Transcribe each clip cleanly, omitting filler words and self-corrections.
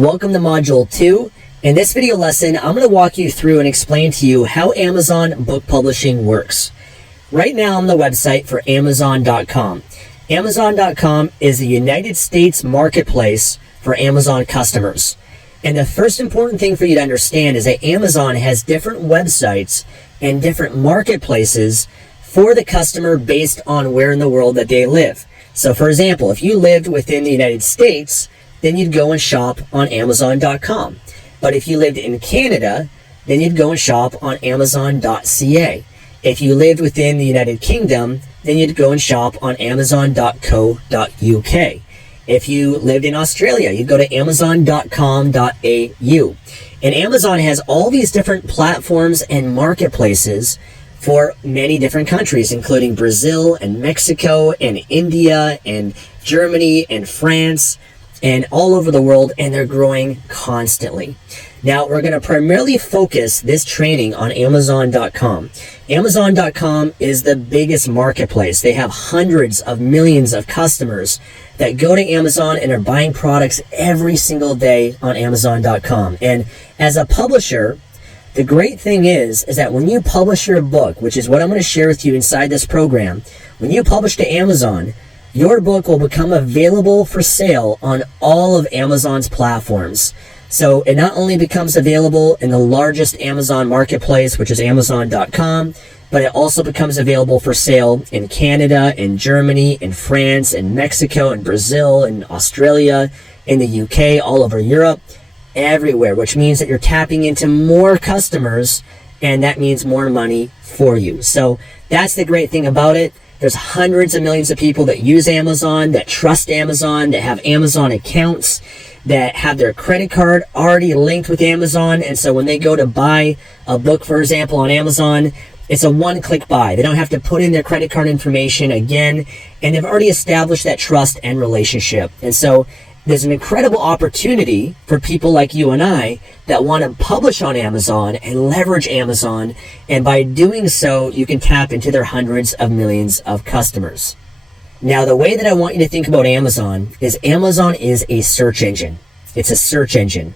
Welcome to Module 2. In this video lesson, I'm going to walk you through and explain to you how Amazon book publishing works. Right now, I'm on the website for Amazon.com. Amazon.com is a United States marketplace for Amazon customers. And the first important thing for you to understand is that Amazon has different websites and different marketplaces for the customer based on where in the world that they live. So for example, if you lived within the United States, then you'd go and shop on Amazon.com. But if you lived in Canada, then you'd go and shop on Amazon.ca. If you lived within the United Kingdom, then you'd go and shop on Amazon.co.uk. If you lived in Australia, you'd go to Amazon.com.au. And Amazon has all these different platforms and marketplaces for many different countries, including Brazil and Mexico and India and Germany and France and all over the world, and they're growing constantly. Now, we're going to primarily focus this training on Amazon.com. Amazon.com is the biggest marketplace. They have hundreds of millions of customers that go to Amazon and are buying products every single day on Amazon.com. And as a publisher, the great thing is that when you publish your book, which is what I'm going to share with you inside this program, when you publish to Amazon, your book will become available for sale on all of Amazon's platforms. So it not only becomes available in the largest Amazon marketplace, which is Amazon.com, but it also becomes available for sale in Canada, in Germany, in France, in Mexico, in Brazil, in Australia, in the UK, all over Europe, everywhere, which means that you're tapping into more customers, and that means more money for you. So that's the great thing about it. There's hundreds of millions of people that use Amazon, that trust Amazon, that have Amazon accounts, that have their credit card already linked with Amazon. And so when they go to buy a book, for example, on Amazon, it's a one-click buy. They don't have to put in their credit card information again, and they've already established that trust and relationship. And so there's an incredible opportunity for people like you and I that want to publish on Amazon and leverage Amazon. And by doing so, you can tap into their hundreds of millions of customers. Now, the way that I want you to think about Amazon is a search engine. It's a search engine,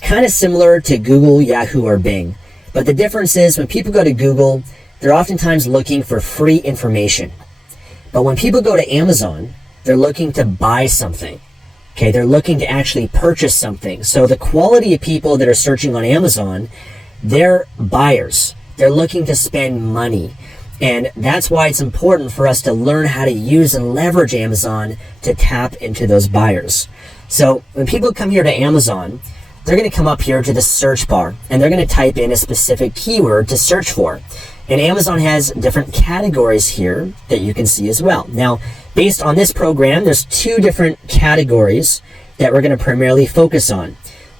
kind of similar to Google, Yahoo, or Bing. But the difference is when people go to Google, they're oftentimes looking for free information. But when people go to Amazon, they're looking to buy something. Okay, they're looking to actually purchase something. So the quality of people that are searching on Amazon, they're buyers. They're looking to spend money. And that's why it's important for us to learn how to use and leverage Amazon to tap into those buyers. So when people come here to Amazon, they're going to come up here to the search bar and they're going to type in a specific keyword to search for. And Amazon has different categories here that you can see as well. Now, based on this program, there's two different categories that we're going to primarily focus on.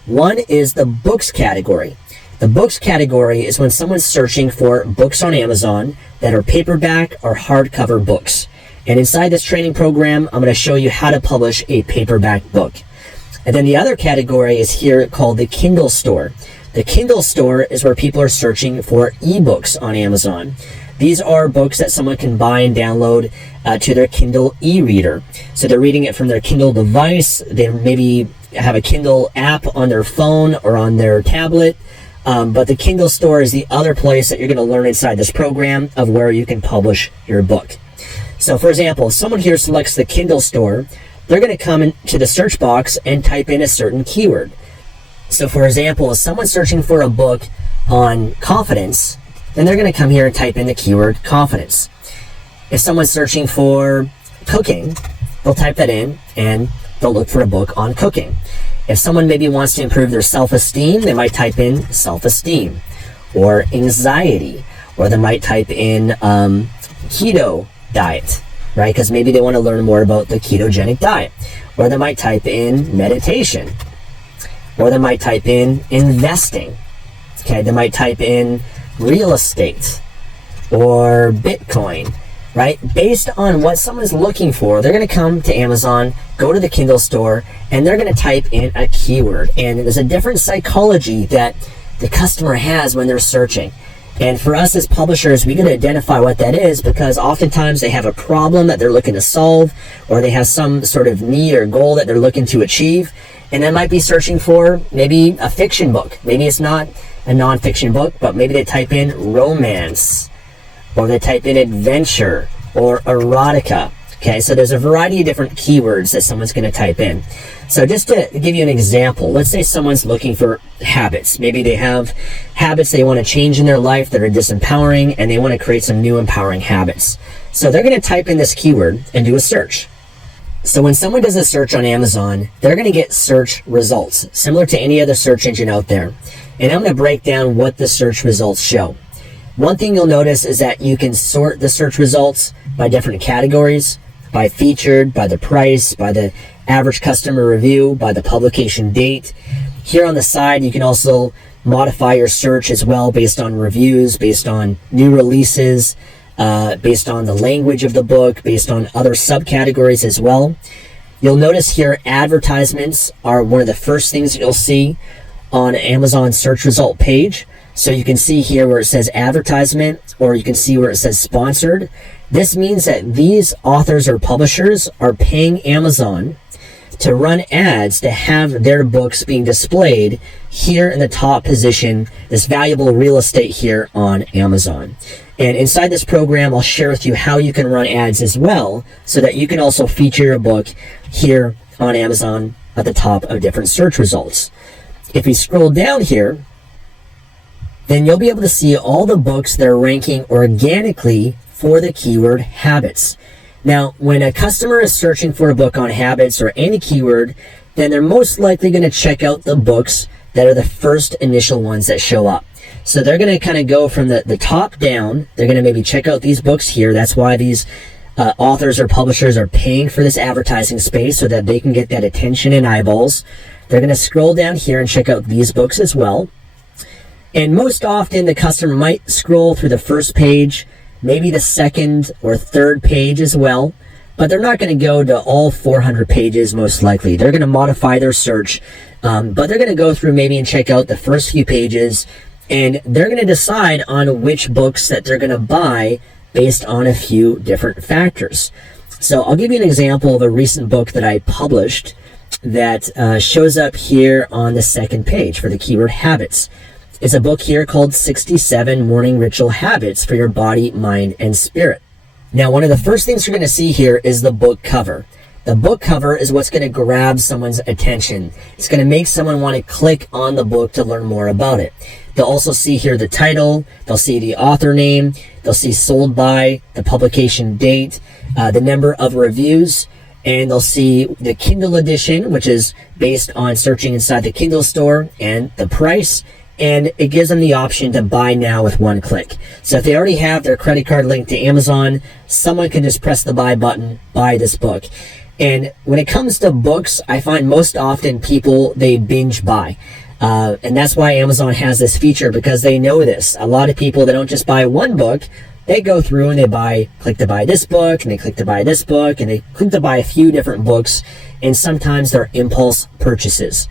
One is the books category. The books category is when someone's searching for books on Amazon that are paperback or hardcover books. And inside this training program, I'm going to show you how to publish a paperback book. And then the other category is here called the Kindle store. The Kindle store is where people are searching for ebooks on Amazon. These are books that someone can buy and download to their Kindle e-reader. So they're reading it from their Kindle device. They maybe have a Kindle app on their phone or on their tablet. But the Kindle store is the other place that you're going to learn inside this program of where you can publish your book. So for example, if someone here selects the Kindle store, they're going to come into the search box and type in a certain keyword. So for example, if someone's searching for a book on confidence, then they're going to come here and type in the keyword confidence. If someone's searching for cooking, they'll type that in and they'll look for a book on cooking. If someone maybe wants to improve their self-esteem, they might type in self-esteem or anxiety, or they might type in keto diet, right? Because maybe they want to learn more about the ketogenic diet. Or they might type in meditation. Or they might type in investing. Okay, they might type in real estate or Bitcoin, right? Based on what someone is looking for, they're going to come to Amazon, go to the Kindle store, and they're going to type in a keyword. And there's a different psychology that the customer has when they're searching. And for us as publishers, we got to identify what that is, because oftentimes they have a problem that they're looking to solve, or they have some sort of need or goal that they're looking to achieve. And they might be searching for maybe a fiction book. Maybe it's not a nonfiction book, but maybe they type in romance, or they type in adventure, or erotica. Okay, so there's a variety of different keywords that someone's going to type in. So just to give you an example, let's say someone's looking for habits. Maybe they have habits they want to change in their life that are disempowering, and they want to create some new empowering habits. So they're going to type in this keyword and do a search. So when someone does a search on Amazon, they're going to get search results, similar to any other search engine out there. And I'm going to break down what the search results show. One thing you'll notice is that you can sort the search results by different categories, by featured, by the price, by the average customer review, by the publication date. Here on the side, you can also modify your search as well based on reviews, based on new releases, based on the language of the book, based on other subcategories as well. You'll notice here advertisements are one of the first things you'll see on Amazon search result page. So you can see here where it says advertisement, or you can see where it says sponsored. This means that these authors or publishers are paying Amazon to run ads to have their books being displayed here in the top position, this valuable real estate here on Amazon. And inside this program, I'll share with you how you can run ads as well, so that you can also feature your book here on Amazon at the top of different search results. If you scroll down here, then you'll be able to see all the books that are ranking organically for the keyword habits. Now, when a customer is searching for a book on habits or any keyword, then they're most likely going to check out the books that are the first initial ones that show up. So they're going to kind of go from the top down. They're going to maybe check out these books here. That's why these authors or publishers are paying for this advertising space, so that they can get that attention and eyeballs. They're going to scroll down here and check out these books as well. And most often the customer might scroll through the first page, maybe the second or third page as well, but they're not going to go to all 400 pages most likely. They're going to modify their search, but they're going to go through maybe and check out the first few pages, and they're going to decide on which books that they're going to buy based on a few different factors. So I'll give you an example of a recent book that I published that shows up here on the second page for the keyword habits. It's a book here called 67 Morning Ritual Habits for Your Body, Mind, and Spirit. Now, one of the first things you're going to see here is the book cover. The book cover is what's going to grab someone's attention. It's going to make someone want to click on the book to learn more about it. They'll also see here the title, they'll see the author name, they'll see sold by, the publication date, the number of reviews, and they'll see the Kindle edition, which is based on searching inside the Kindle store, and the price. And it gives them the option to buy now with one click. So if they already have their credit card linked to Amazon, someone can just press the buy button, buy this book. And when it comes to books, I find most often people, they binge buy. And that's why Amazon has this feature, because they know this. A lot of people, they don't just buy one book, they go through and they click to buy this book, and they click to buy this book, and they click to buy a few different books, and sometimes they're impulse purchases.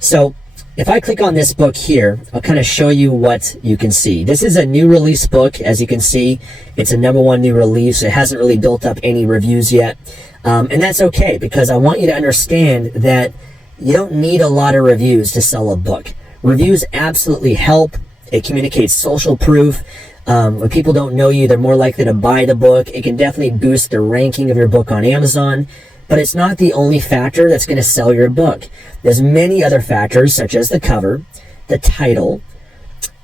So if I click on this book here, I'll kind of show you what you can see. This is a new release book. As you can see, it's a #1 new release. It hasn't really built up any reviews yet. And that's okay, because I want you to understand that you don't need a lot of reviews to sell a book. Reviews absolutely help. It communicates social proof. When people don't know you, they're more likely to buy the book. It can definitely boost the ranking of your book on Amazon. But it's not the only factor that's going to sell your book. There's many other factors, such as the cover, the title,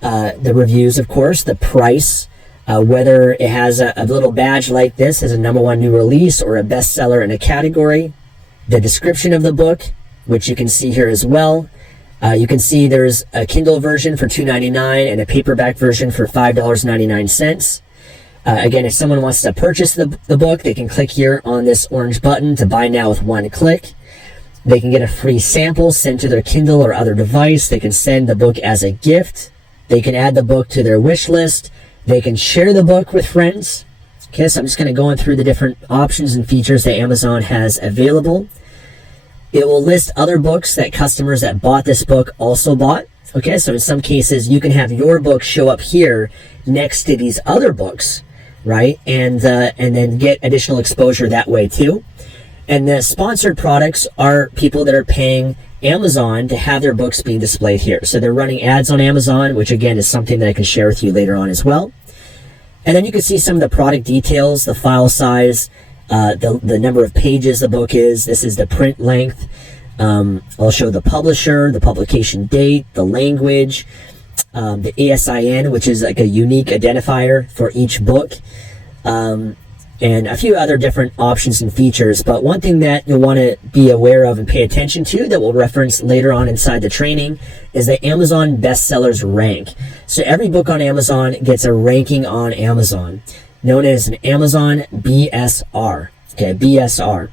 the reviews, of course, the price, whether it has a little badge like this as a #1 new release or a bestseller in a category, the description of the book, which you can see here as well. You can see there's a Kindle version for $2.99 and a paperback version for $5.99. Again, if someone wants to purchase the book, they can click here on this orange button to buy now with one click. They can get a free sample sent to their Kindle or other device. They can send the book as a gift. They can add the book to their wish list. They can share the book with friends. Okay, so I'm just going to go through the different options and features that Amazon has available. It will list other books that customers that bought this book also bought. Okay, so in some cases, you can have your book show up here next to these other books, right? And then get additional exposure that way too. And the sponsored products are people that are paying Amazon to have their books being displayed here. So they're running ads on Amazon, which again is something that I can share with you later on as well. And then you can see some of the product details, the file size, the number of pages the book is. This is the print length. I'll show the publisher, the publication date, the language, the ASIN, which is like a unique identifier for each book, and a few other different options and features. But one thing that you'll want to be aware of and pay attention to that we'll reference later on inside the training is the Amazon bestsellers rank. So every book on Amazon gets a ranking on Amazon known as an Amazon BSR. Okay, BSR.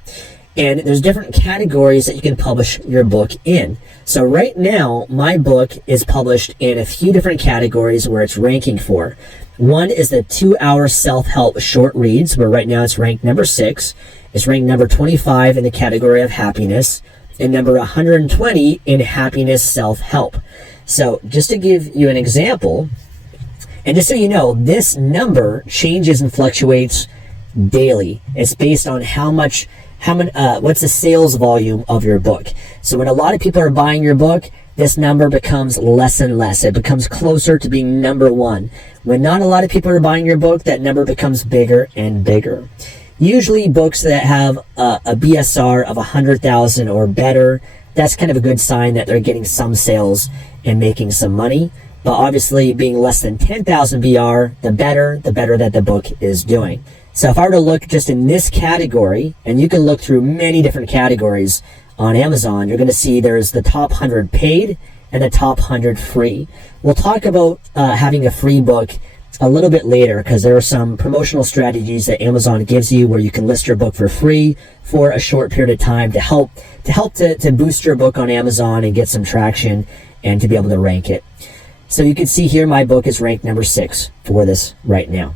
And there's different categories that you can publish your book in. So right now, my book is published in a few different categories where it's ranking for. One is the 2-hour self-help short reads, where right now it's ranked number 6. It's ranked number 25 in the category of happiness, and number 120 in happiness self-help. So just to give you an example, and just so you know, this number changes and fluctuates daily. It's based on what's the sales volume of your book. So when a lot of people are buying your book, this number becomes less and less. It becomes closer to being number 1. When not a lot of people are buying your book, that number becomes bigger and bigger. Usually books that have a BSR of 100,000 or better, that's kind of a good sign that they're getting some sales and making some money. But obviously being less than 10,000 BR, the better that the book is doing. So if I were to look just in this category, and you can look through many different categories on Amazon, you're going to see there's the top 100 paid and the top 100 free. We'll talk about having a free book a little bit later, because there are some promotional strategies that Amazon gives you where you can list your book for free for a short period of time to help to boost your book on Amazon and get some traction and to be able to rank it. So you can see here my book is ranked number 6 for this right now.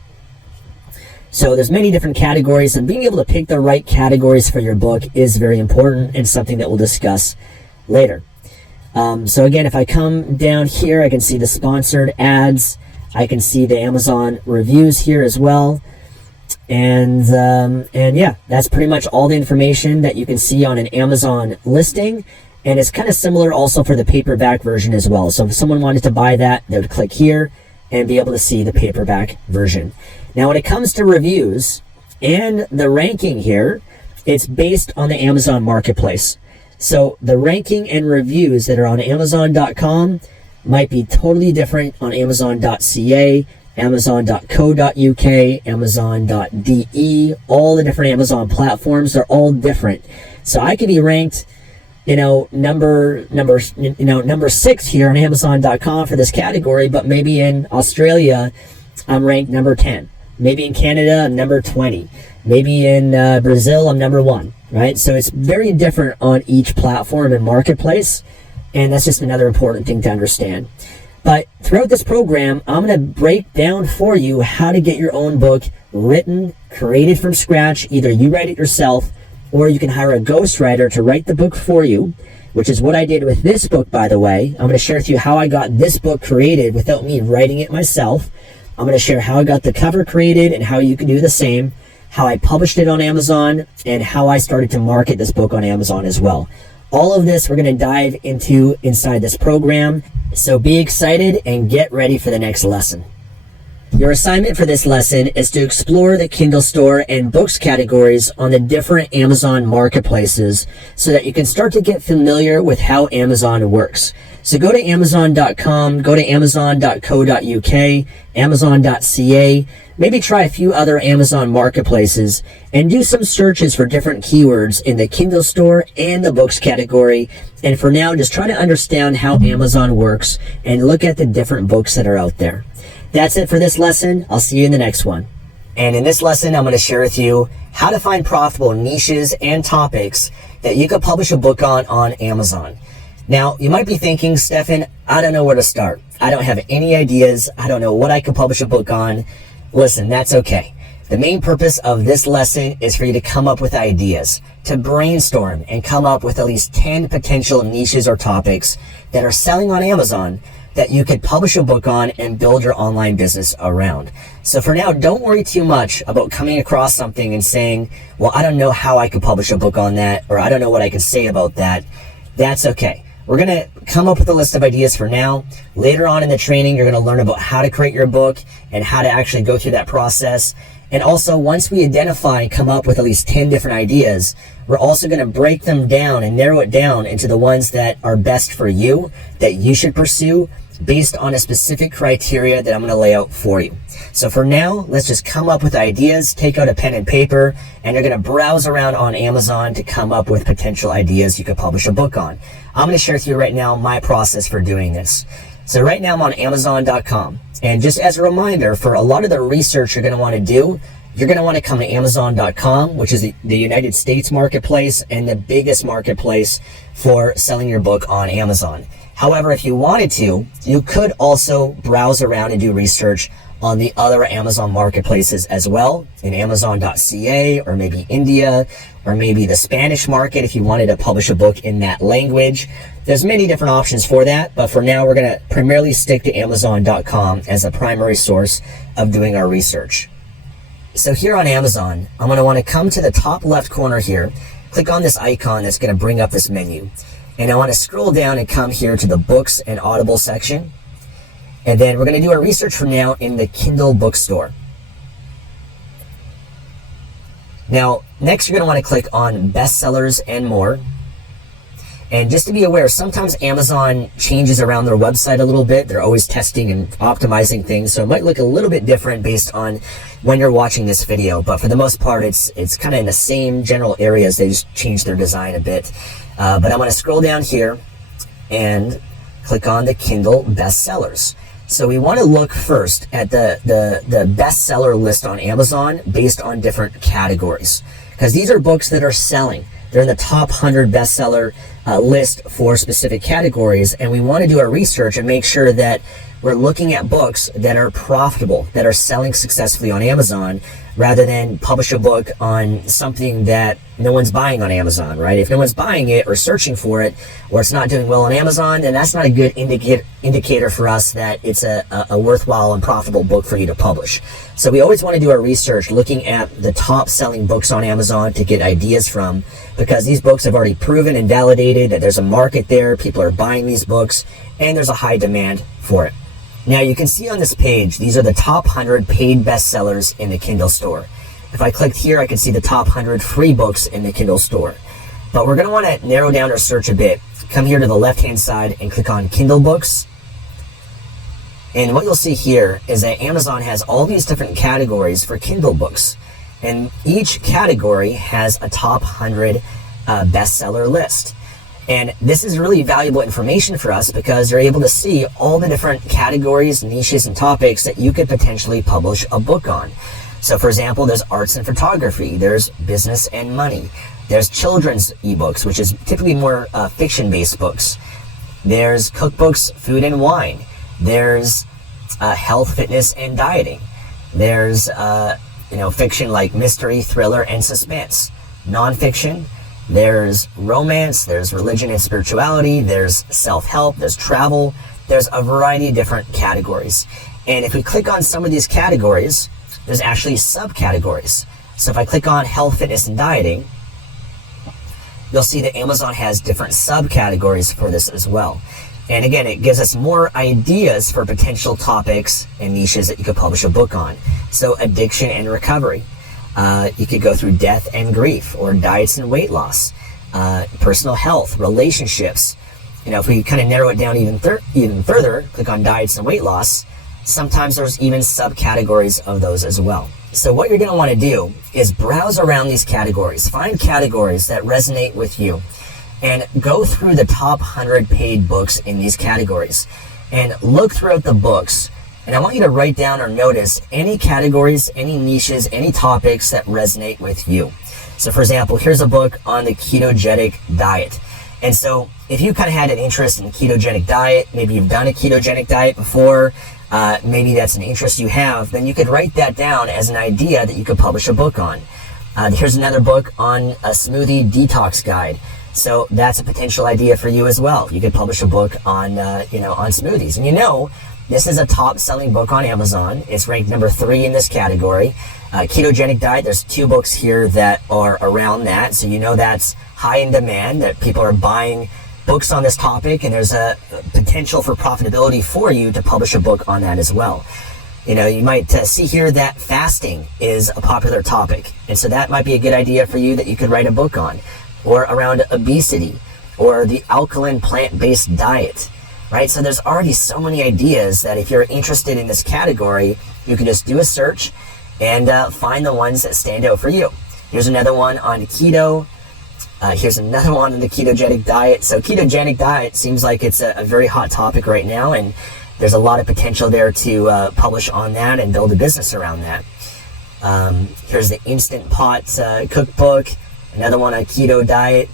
So there's many different categories, and being able to pick the right categories for your book is very important and something that we'll discuss later. So again, if I come down here, I can see the sponsored ads. I can see the Amazon reviews here as well. And yeah, that's pretty much all the information that you can see on an Amazon listing. And it's kind of similar also for the paperback version as well. So if someone wanted to buy that, they would click here and be able to see the paperback version. Now, when it comes to reviews and the ranking here, it's based on the Amazon marketplace. So the ranking and reviews that are on Amazon.com might be totally different on Amazon.ca, Amazon.co.uk, Amazon.de, all the different Amazon platforms are all different. So I could be ranked, number 6 here on Amazon.com for this category, but maybe in Australia, I'm ranked number 10. Maybe in Canada, I'm number 20. Maybe in Brazil, I'm number 1, right? So it's very different on each platform and marketplace, and that's just another important thing to understand. But throughout this program, I'm going to break down for you how to get your own book written, created from scratch. Either you write it yourself, or you can hire a ghostwriter to write the book for you, which is what I did with this book, by the way. I'm going to share with you how I got this book created without me writing it myself. I'm going to share how I got the cover created and how you can do the same, how I published it on Amazon, and how I started to market this book on Amazon as well. All of this we're going to dive into inside this program. So be excited and get ready for the next lesson. Your assignment for this lesson is to explore the Kindle store and books categories on the different Amazon marketplaces so that you can start to get familiar with how Amazon works. So go to Amazon.com, go to Amazon.co.uk, Amazon.ca, maybe try a few other Amazon marketplaces and do some searches for different keywords in the Kindle store and the books category. And for now, just try to understand how Amazon works and look at the different books that are out there. That's it for this lesson. I'll see you in the next one. And in this lesson, I'm going to share with you how to find profitable niches and topics that you could publish a book on Amazon. Now, you might be thinking, Stefan, I don't know where to start. I don't have any ideas. I don't know what I could publish a book on. Listen, that's okay. The main purpose of this lesson is for you to come up with ideas, to brainstorm and come up with at least 10 potential niches or topics that are selling on Amazon that you could publish a book on and build your online business around. So for now, don't worry too much about coming across something and saying, well, I don't know how I could publish a book on that, or I don't know what I could say about that. That's okay. We're going to come up with a list of ideas for now. Later on in the training, you're going to learn about how to create your book and how to actually go through that process. And also, once we identify and come up with at least 10 different ideas, we're also going to break them down and narrow it down into the ones that are best for you, that you should pursue based on a specific criteria that I'm going to lay out for you. So for now, let's just come up with ideas, take out a pen and paper, and you're going to browse around on Amazon to come up with potential ideas you could publish a book on. I'm going to share with you right now my process for doing this. So right now I'm on Amazon.com. And just as a reminder, for a lot of the research you're going to want to do, you're going to want to come to Amazon.com, which is the United States marketplace and the biggest marketplace for selling your book on Amazon. However, if you wanted to, you could also browse around and do research on the other Amazon marketplaces as well, in Amazon.ca, or maybe India, or maybe the Spanish market if you wanted to publish a book in that language. There's many different options for that, but for now we're going to primarily stick to Amazon.com as a primary source of doing our research. So here on Amazon, I'm going to want to come to the top left corner here, click on this icon that's going to bring up this menu. And I want to scroll down and come here to the books and Audible section. And then we're going to do our research for now in the Kindle bookstore. Now, next you're going to want to click on bestsellers and more. And just to be aware, sometimes Amazon changes around their website a little bit. They're always testing and optimizing things, so it might look a little bit different based on when you're watching this video. But for the most part, it's kind of in the same general areas. They just changed their design a bit. But I'm going to scroll down here and click on the Kindle bestsellers. So we want to look first at the bestseller list on Amazon based on different categories, because these are books that are selling. They're in the top 100 bestseller list for specific categories, and we want to do our research and make sure that we're looking at books that are profitable, that are selling successfully on Amazon, rather than publish a book on something that no one's buying on Amazon, right? If no one's buying it or searching for it, or it's not doing well on Amazon, then that's not a good indicator for us that it's a worthwhile and profitable book for you to publish. So we always want to do our research looking at the top selling books on Amazon to get ideas from, because these books have already proven and validated that there's a market there, people are buying these books, and there's a high demand for it. Now you can see on this page, these are the top 100 paid bestsellers in the Kindle store. If I clicked here, I can see the top 100 free books in the Kindle store. But we're going to want to narrow down our search a bit. Come here to the left-hand side and click on Kindle books. And what you'll see here is that Amazon has all these different categories for Kindle books. And each category has a top 100 bestseller list. And this is really valuable information for us because you're able to see all the different categories, niches, and topics that you could potentially publish a book on. So for example, there's arts and photography, there's business and money, there's children's ebooks, which is typically more fiction-based books. There's cookbooks, food and wine. There's health, fitness, and dieting. There's fiction like mystery, thriller, and suspense. Nonfiction. There's romance, there's religion and spirituality, there's self-help, there's travel, there's a variety of different categories. And if we click on some of these categories, there's actually subcategories. So if I click on health, fitness, and dieting, you'll see that Amazon has different subcategories for this as well. And again, it gives us more ideas for potential topics and niches that you could publish a book on. So addiction and recovery. You could go through death and grief, or diets and weight loss, personal health, relationships. If we kind of narrow it down even further, click on diets and weight loss, sometimes there's even subcategories of those as well. So what you're going to want to do is browse around these categories, find categories that resonate with you, and go through the top 100 paid books in these categories, and look throughout the books. And I want you to write down or notice any categories, any niches, any topics that resonate with you. So for example, here's a book on the ketogenic diet. And so if you kind of had an interest in ketogenic diet, maybe you've done a ketogenic diet before, maybe that's an interest you have, then you could write that down as an idea that you could publish a book on. Here's another book on a smoothie detox guide. So that's a potential idea for you as well. You could publish a book on, on smoothies. And this is a top-selling book on Amazon. It's ranked number 3 in this category. Ketogenic diet, there's 2 books here that are around that. So that's high in demand, that people are buying books on this topic, and there's a potential for profitability for you to publish a book on that as well. You know, you might see here that fasting is a popular topic, and so that might be a good idea for you that you could write a book on, or around obesity, or the alkaline plant-based diet, right? So there's already so many ideas that if you're interested in this category, you can just do a search and find the ones that stand out for you. Here's another one on keto. Here's another one on the ketogenic diet. So ketogenic diet seems like it's a very hot topic right now, and there's a lot of potential there to publish on that and build a business around that. Here's the Instant Pot cookbook, another one on keto diet.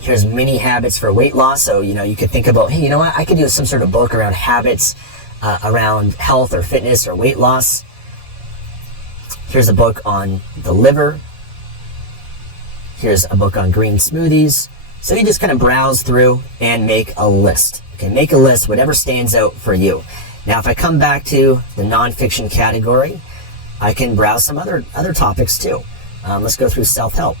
Here's mini habits for weight loss. So, you know, you could think about, hey, you know what? I could do some sort of book around habits, around health or fitness or weight loss. Here's a book on the liver. Here's a book on green smoothies. So you just kind of browse through and make a list. Okay, make a list, whatever stands out for you. Now, if I come back to the nonfiction category, I can browse some other topics too. Let's go through self-help.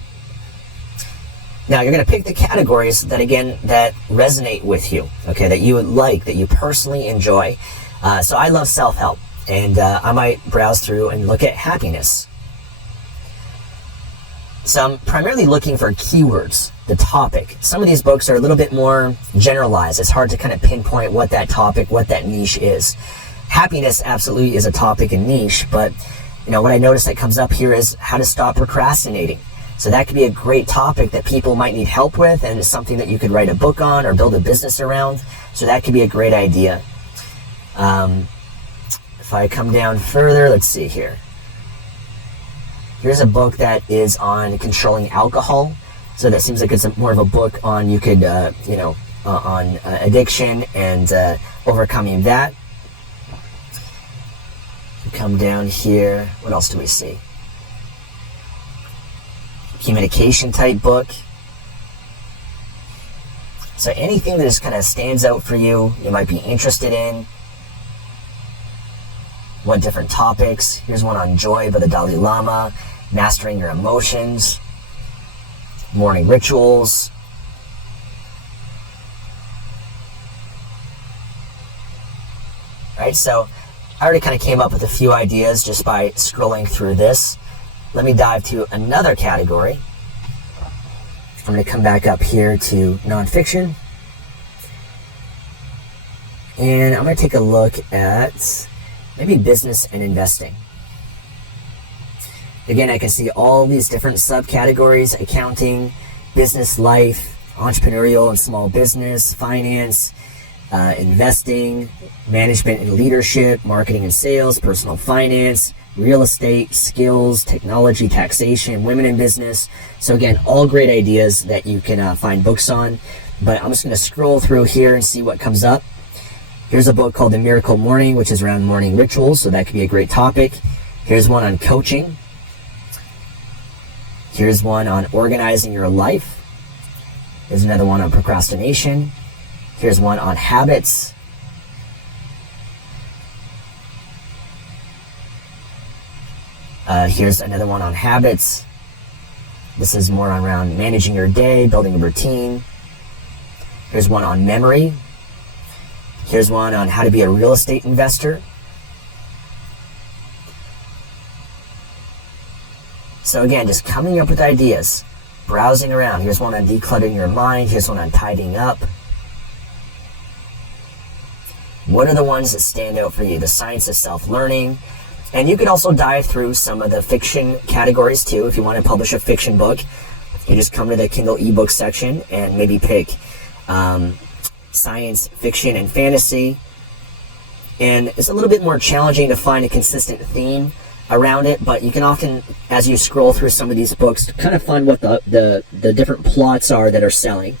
Now, you're going to pick the categories that, again, that resonate with you, okay, that you would like, that you personally enjoy. So I love self-help, and I might browse through and look at happiness. So I'm primarily looking for keywords, the topic. Some of these books are a little bit more generalized. It's hard to kind of pinpoint what that topic, what that niche is. Happiness absolutely is a topic and niche, but you know what I noticed that comes up here is how to stop procrastinating. So that could be a great topic that people might need help with, and it's something that you could write a book on or build a business around. So that could be a great idea. If I come down further, let's see here. Here's a book that is on controlling alcohol. So that seems like it's more of a book on, you could, on addiction and overcoming that. Come down here. What else do we see? Communication type book. So anything that just kind of stands out for you, you might be interested in. What different topics? Here's one on joy by the Dalai Lama. Mastering your emotions, morning rituals. Right, so I already kind of came up with a few ideas just by scrolling through this. Let me dive to another category. I'm going to come back up here to nonfiction. And I'm going to take a look at maybe business and investing. Again, I can see all these different subcategories: accounting, business life, entrepreneurial and small business, finance, investing, management and leadership, marketing and sales, personal finance, real estate, skills, technology, taxation, women in business. So again, all great ideas that you can find books on. But I'm just going to scroll through here and see what comes up. Here's a book called The Miracle Morning, which is around morning rituals. So that could be a great topic. Here's one on coaching. Here's one on organizing your life. Here's another one on procrastination. Here's one on habits. Here's another one on habits. This is more around managing your day, building a routine. Here's one on memory. Here's one on how to be a real estate investor. So again, just coming up with ideas, browsing around. Here's one on decluttering your mind. Here's one on tidying up. What are the ones that stand out for you? The science of self-learning. And you could also dive through some of the fiction categories too. If you want to publish a fiction book, you just come to the Kindle ebook section and maybe pick science, fiction, and fantasy. And it's a little bit more challenging to find a consistent theme around it, but you can often, as you scroll through some of these books, kind of find what the different plots are that are selling.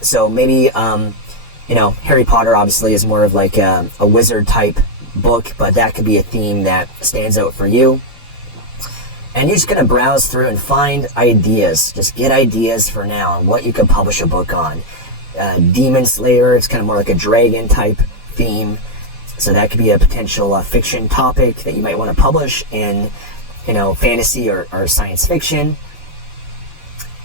So maybe, Harry Potter obviously is more of like a wizard type book, but that could be a theme that stands out for you. And you're just going to browse through and find ideas. Just get ideas for now on what you could publish a book on. Demon Slayer, it's kind of more like a dragon type theme. So that could be a potential fiction topic that you might want to publish in, fantasy or science fiction.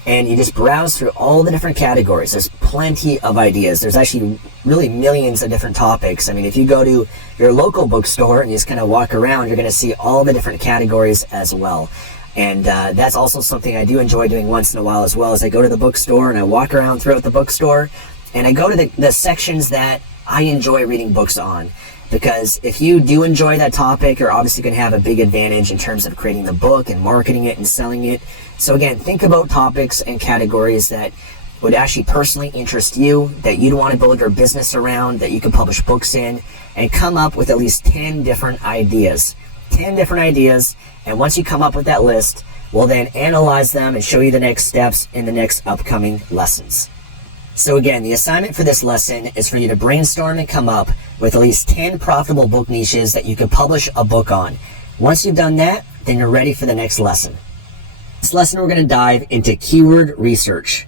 and you just browse through all the different categories. There's plenty of ideas. There's actually really millions of different topics. I mean, if you go to your local bookstore and you just kind of walk around, you're going to see all the different categories as well. And that's also something I do enjoy doing once in a while as well, as I go to the bookstore and I walk around throughout the bookstore and I go to the sections that I enjoy reading books on. Because if you do enjoy that topic, you're obviously going to have a big advantage in terms of creating the book and marketing it and selling it. So again, think about topics and categories that would actually personally interest you, that you'd want to build your business around, that you can publish books in, and come up with at least 10 different ideas. 10 different ideas, and once you come up with that list, we'll then analyze them and show you the next steps in the next upcoming lessons. So again, the assignment for this lesson is for you to brainstorm and come up with at least 10 profitable book niches that you could publish a book on. Once you've done that, then you're ready for the next lesson. This lesson, we're going to dive into keyword research.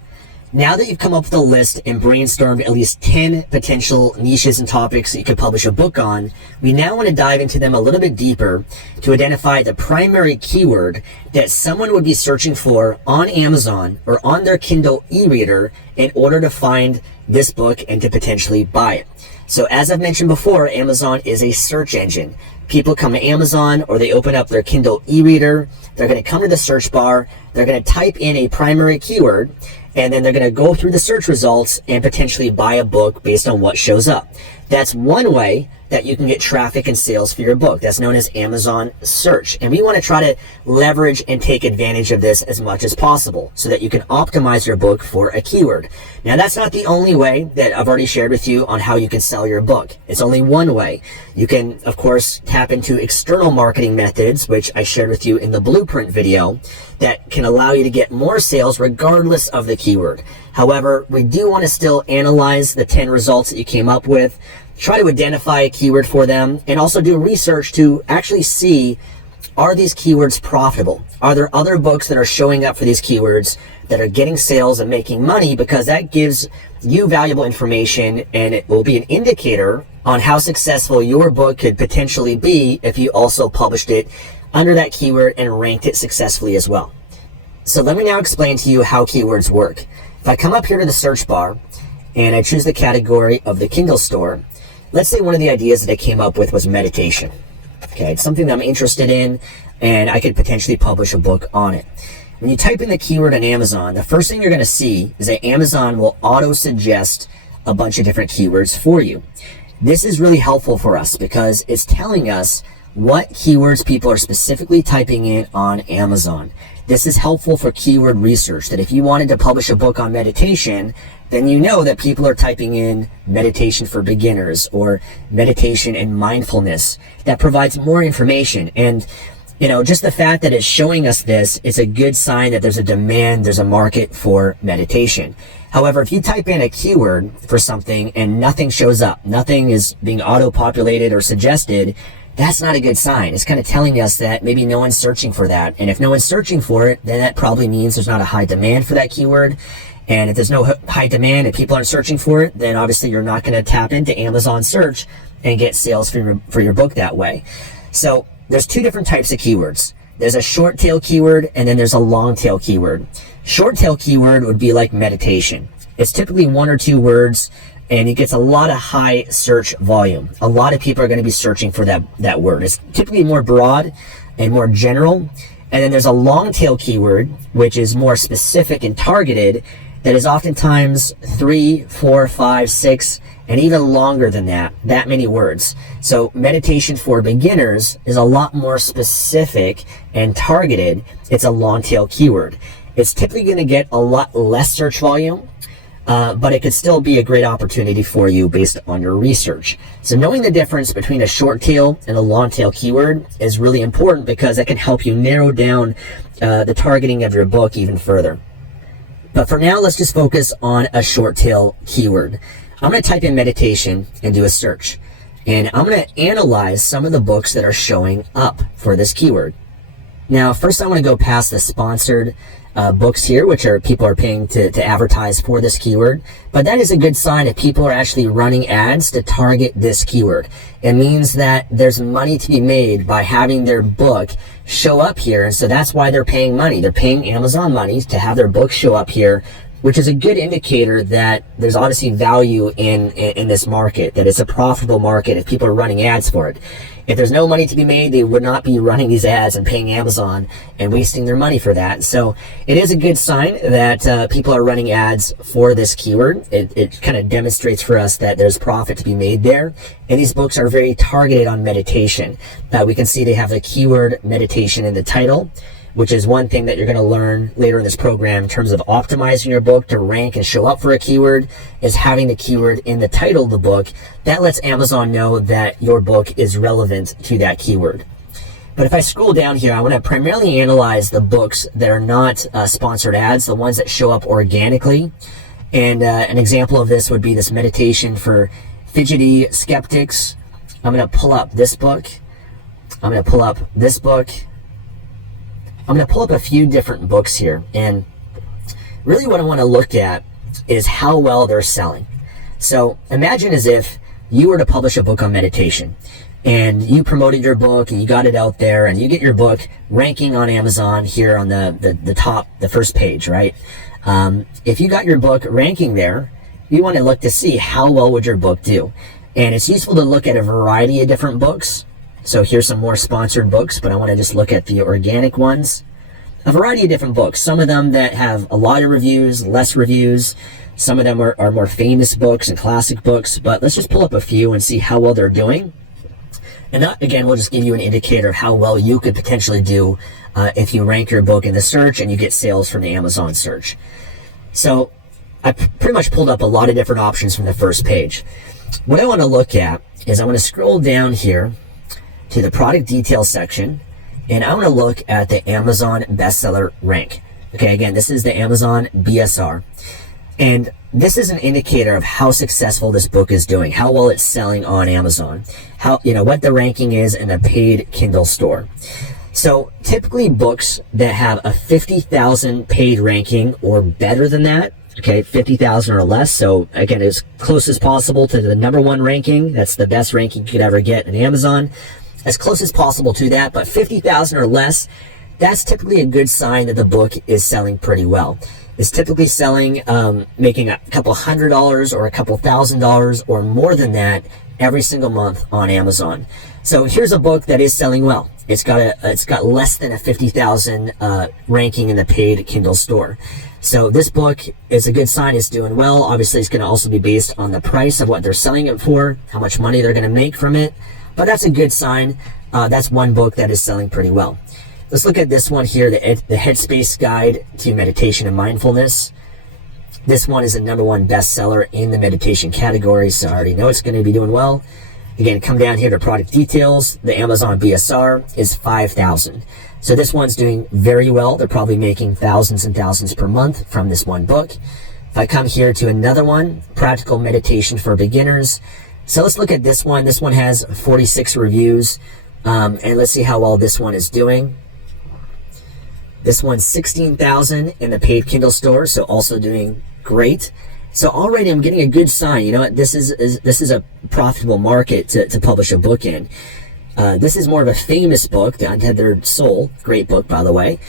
Now that you've come up with a list and brainstormed at least 10 potential niches and topics that you could publish a book on, we now want to dive into them a little bit deeper to identify the primary keyword that someone would be searching for on Amazon or on their Kindle e-reader in order to find this book and to potentially buy it. So as I've mentioned before, Amazon is a search engine. People come to Amazon or they open up their Kindle e-reader, they're going to come to the search bar, they're going to type in a primary keyword, and then they're going to go through the search results and potentially buy a book based on what shows up. That's one way that you can get traffic and sales for your book. That's known as Amazon search. And we want to try to leverage and take advantage of this as much as possible so that you can optimize your book for a keyword. Now, that's not the only way that I've already shared with you on how you can sell your book. It's only one way. You can, of course, tap into external marketing methods, which I shared with you in the blueprint video, that can allow you to get more sales regardless of the keyword. However, we do want to still analyze the 10 results that you came up with, try to identify a keyword for them, and also do research to actually see, are these keywords profitable? Are there other books that are showing up for these keywords that are getting sales and making money? Because that gives you valuable information, and it will be an indicator on how successful your book could potentially be if you also published it under that keyword and ranked it successfully as well. So let me now explain to you how keywords work. If I come up here to the search bar and I choose the category of the Kindle store, let's say one of the ideas that I came up with was meditation. Okay, it's something that I'm interested in and I could potentially publish a book on it. When you type in the keyword on Amazon, the first thing you're going to see is that Amazon will auto-suggest a bunch of different keywords for you. This is really helpful for us because it's telling us what keywords people are specifically typing in on Amazon. This is helpful for keyword research, that if you wanted to publish a book on meditation, then you know that people are typing in meditation for beginners or meditation and mindfulness. That provides more information. And, you know, just the fact that it's showing us this is a good sign that there's a demand, there's a market for meditation. However, if you type in a keyword for something and nothing shows up, nothing is being auto-populated or suggested, that's not a good sign. It's kind of telling us that maybe no one's searching for that. And if no one's searching for it, then that probably means there's not a high demand for that keyword. And if there's no high demand and people aren't searching for it, then obviously you're not going to tap into Amazon search and get sales for your book that way. So there's two different types of keywords. There's a short tail keyword and then there's a long tail keyword. Short tail keyword would be like meditation. It's typically one or two words, and it gets a lot of high search volume. A lot of people are going to be searching for that word. It's typically more broad and more general. And then there's a long tail keyword, which is more specific and targeted, that is oftentimes 3, 4, 5, 6, and even longer than that many words. So meditation for beginners is a lot more specific and targeted. It's a long tail keyword. It's typically going to get a lot less search volume, but it could still be a great opportunity for you based on your research. So knowing the difference between a short tail and a long tail keyword is really important because that can help you narrow down the targeting of your book even further. But for now, let's just focus on a short tail keyword. I'm going to type in meditation and do a search. And I'm going to analyze some of the books that are showing up for this keyword. Now, first I want to go past the sponsored books here, which are people are paying to advertise for this keyword. But that is a good sign that people are actually running ads to target this keyword. It means that there's money to be made by having their book show up here. And so that's why they're paying money. They're paying Amazon money to have their book show up here, which is a good indicator that there's obviously value in this market, that it's a profitable market if people are running ads for it. If there's no money to be made, they would not be running these ads and paying Amazon and wasting their money for that. So it is a good sign that people are running ads for this keyword. It kind of demonstrates for us that there's profit to be made there. And these books are very targeted on meditation. We can see they have the keyword meditation in the title, which is one thing that you're going to learn later in this program in terms of optimizing your book to rank and show up for a keyword, is having the keyword in the title of the book. That lets Amazon know that your book is relevant to that keyword. But if I scroll down here, I want to primarily analyze the books that are not sponsored ads, the ones that show up organically. And an example of this would be this meditation for fidgety skeptics. I'm going to pull up this book. I'm going to pull up this book. I'm going to pull up a few different books here, and really what I want to look at is how well they're selling. So imagine as if you were to publish a book on meditation, and you promoted your book and you got it out there, and you get your book ranking on Amazon here on the top, the first page, right? If you got your book ranking there, you want to look to see how well would your book do. And it's useful to look at a variety of different books. So here's some more sponsored books, but I want to just look at the organic ones. A variety of different books. Some of them that have a lot of reviews, less reviews. Some of them are more famous books and classic books, but let's just pull up a few and see how well they're doing. And that, again, will just give you an indicator of how well you could potentially do if you rank your book in the search and you get sales from the Amazon search. So I pretty much pulled up a lot of different options from the first page. What I want to look at is I want to scroll down here to the product details section, and I want to look at the Amazon bestseller rank. Okay, again, this is the Amazon BSR. And this is an indicator of how successful this book is doing, how well it's selling on Amazon, how, what the ranking is in the paid Kindle store. So typically books that have a 50,000 paid ranking or better than that, okay, 50,000 or less. So again, as close as possible to the number one ranking. That's the best ranking you could ever get in Amazon. As close as possible to that, but 50,000 or less, that's typically a good sign that the book is selling pretty well. It's typically selling, making a couple $100 or a couple $1,000 or more than that every single month on Amazon. So here's a book that is selling well. It's got less than a 50,000 ranking in the paid Kindle store. So this book is a good sign it's doing well. Obviously, it's going to also be based on the price of what they're selling it for, how much money they're going to make from it. But that's a good sign. That's one book that is selling pretty well. Let's look at this one here, the Headspace Guide to Meditation and Mindfulness. This one is a #1 bestseller in the meditation category, so I already know it's going to be doing well. Again, come down here to product details. The Amazon BSR is 5,000. So this one's doing very well. They're probably making thousands and thousands per month from this one book. If I come here to another one, Practical Meditation for Beginners. So let's look at this one. This one has 46 reviews, and let's see how well this one is doing. This one's 16,000 in the paid Kindle store, so also doing great. So already I'm getting a good sign. This is a profitable market to publish a book in. This is more of a famous book, The Untethered Soul. Great book, by the way.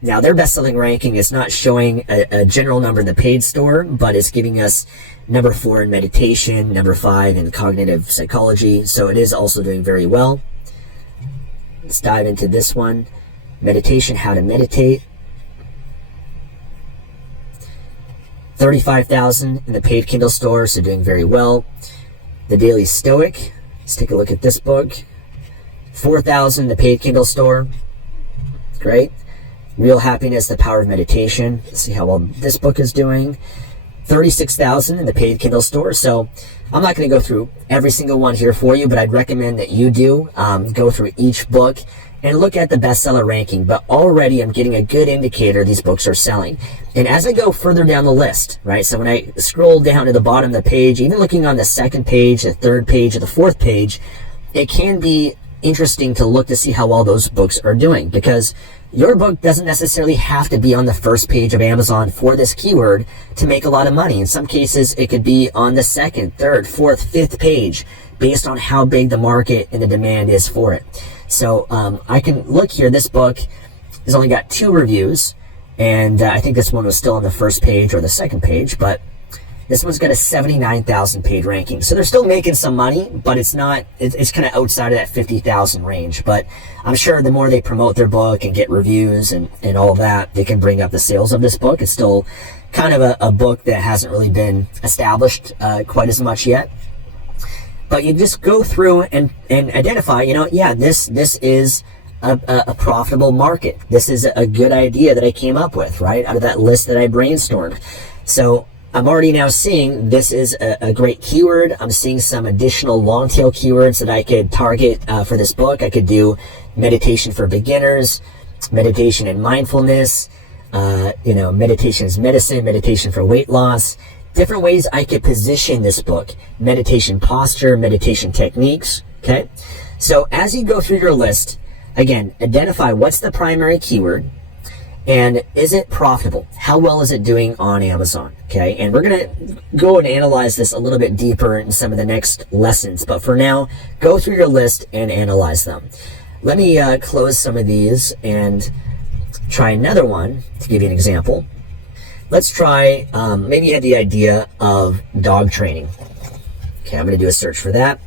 Now, their best-selling ranking is not showing a general number in the paid store, but it's giving us #4 in meditation, #5 in cognitive psychology. So it is also doing very well. Let's dive into this one. Meditation, How to Meditate. 35,000 in the paid Kindle store, so doing very well. The Daily Stoic. Let's take a look at this book. 4,000 in the paid Kindle store. Great. Real Happiness, The Power of Meditation. Let's see how well this book is doing. 36,000 in the paid Kindle store. So I'm not going to go through every single one here for you, but I'd recommend that you do go through each book and look at the bestseller ranking. But already I'm getting a good indicator these books are selling. And as I go further down the list, right, so when I scroll down to the bottom of the page, even looking on the second page, the third page, or the fourth page, it can be interesting to look to see how well those books are doing, because your book doesn't necessarily have to be on the first page of Amazon for this keyword to make a lot of money. In some cases, it could be on the second, third, fourth, fifth page based on how big the market and the demand is for it. So I can look here. This book has only got 2 reviews, and I think this one was still on the first page or the second page, but this one's got a 79,000 paid ranking. So they're still making some money, but it's not, it's kind of outside of that 50,000 range. But I'm sure the more they promote their book and get reviews and all that, they can bring up the sales of this book. It's still kind of a book that hasn't really been established quite as much yet. But you just go through and identify, yeah, this is a profitable market. This is a good idea that I came up with, right, out of that list that I brainstormed. So I'm already now seeing this is a great keyword. I'm seeing some additional long tail keywords that I could target for this book. I could do meditation for beginners, meditation and mindfulness, meditation as medicine, meditation for weight loss, different ways I could position this book, meditation posture, meditation techniques. Okay. So as you go through your list, again, identify what's the primary keyword, and is it profitable? How well is it doing on Amazon? Okay, and we're going to go and analyze this a little bit deeper in some of the next lessons. But for now, go through your list and analyze them. Let me close some of these and try another one to give you an example. Let's try, maybe you had the idea of dog training. Okay, I'm going to do a search for that.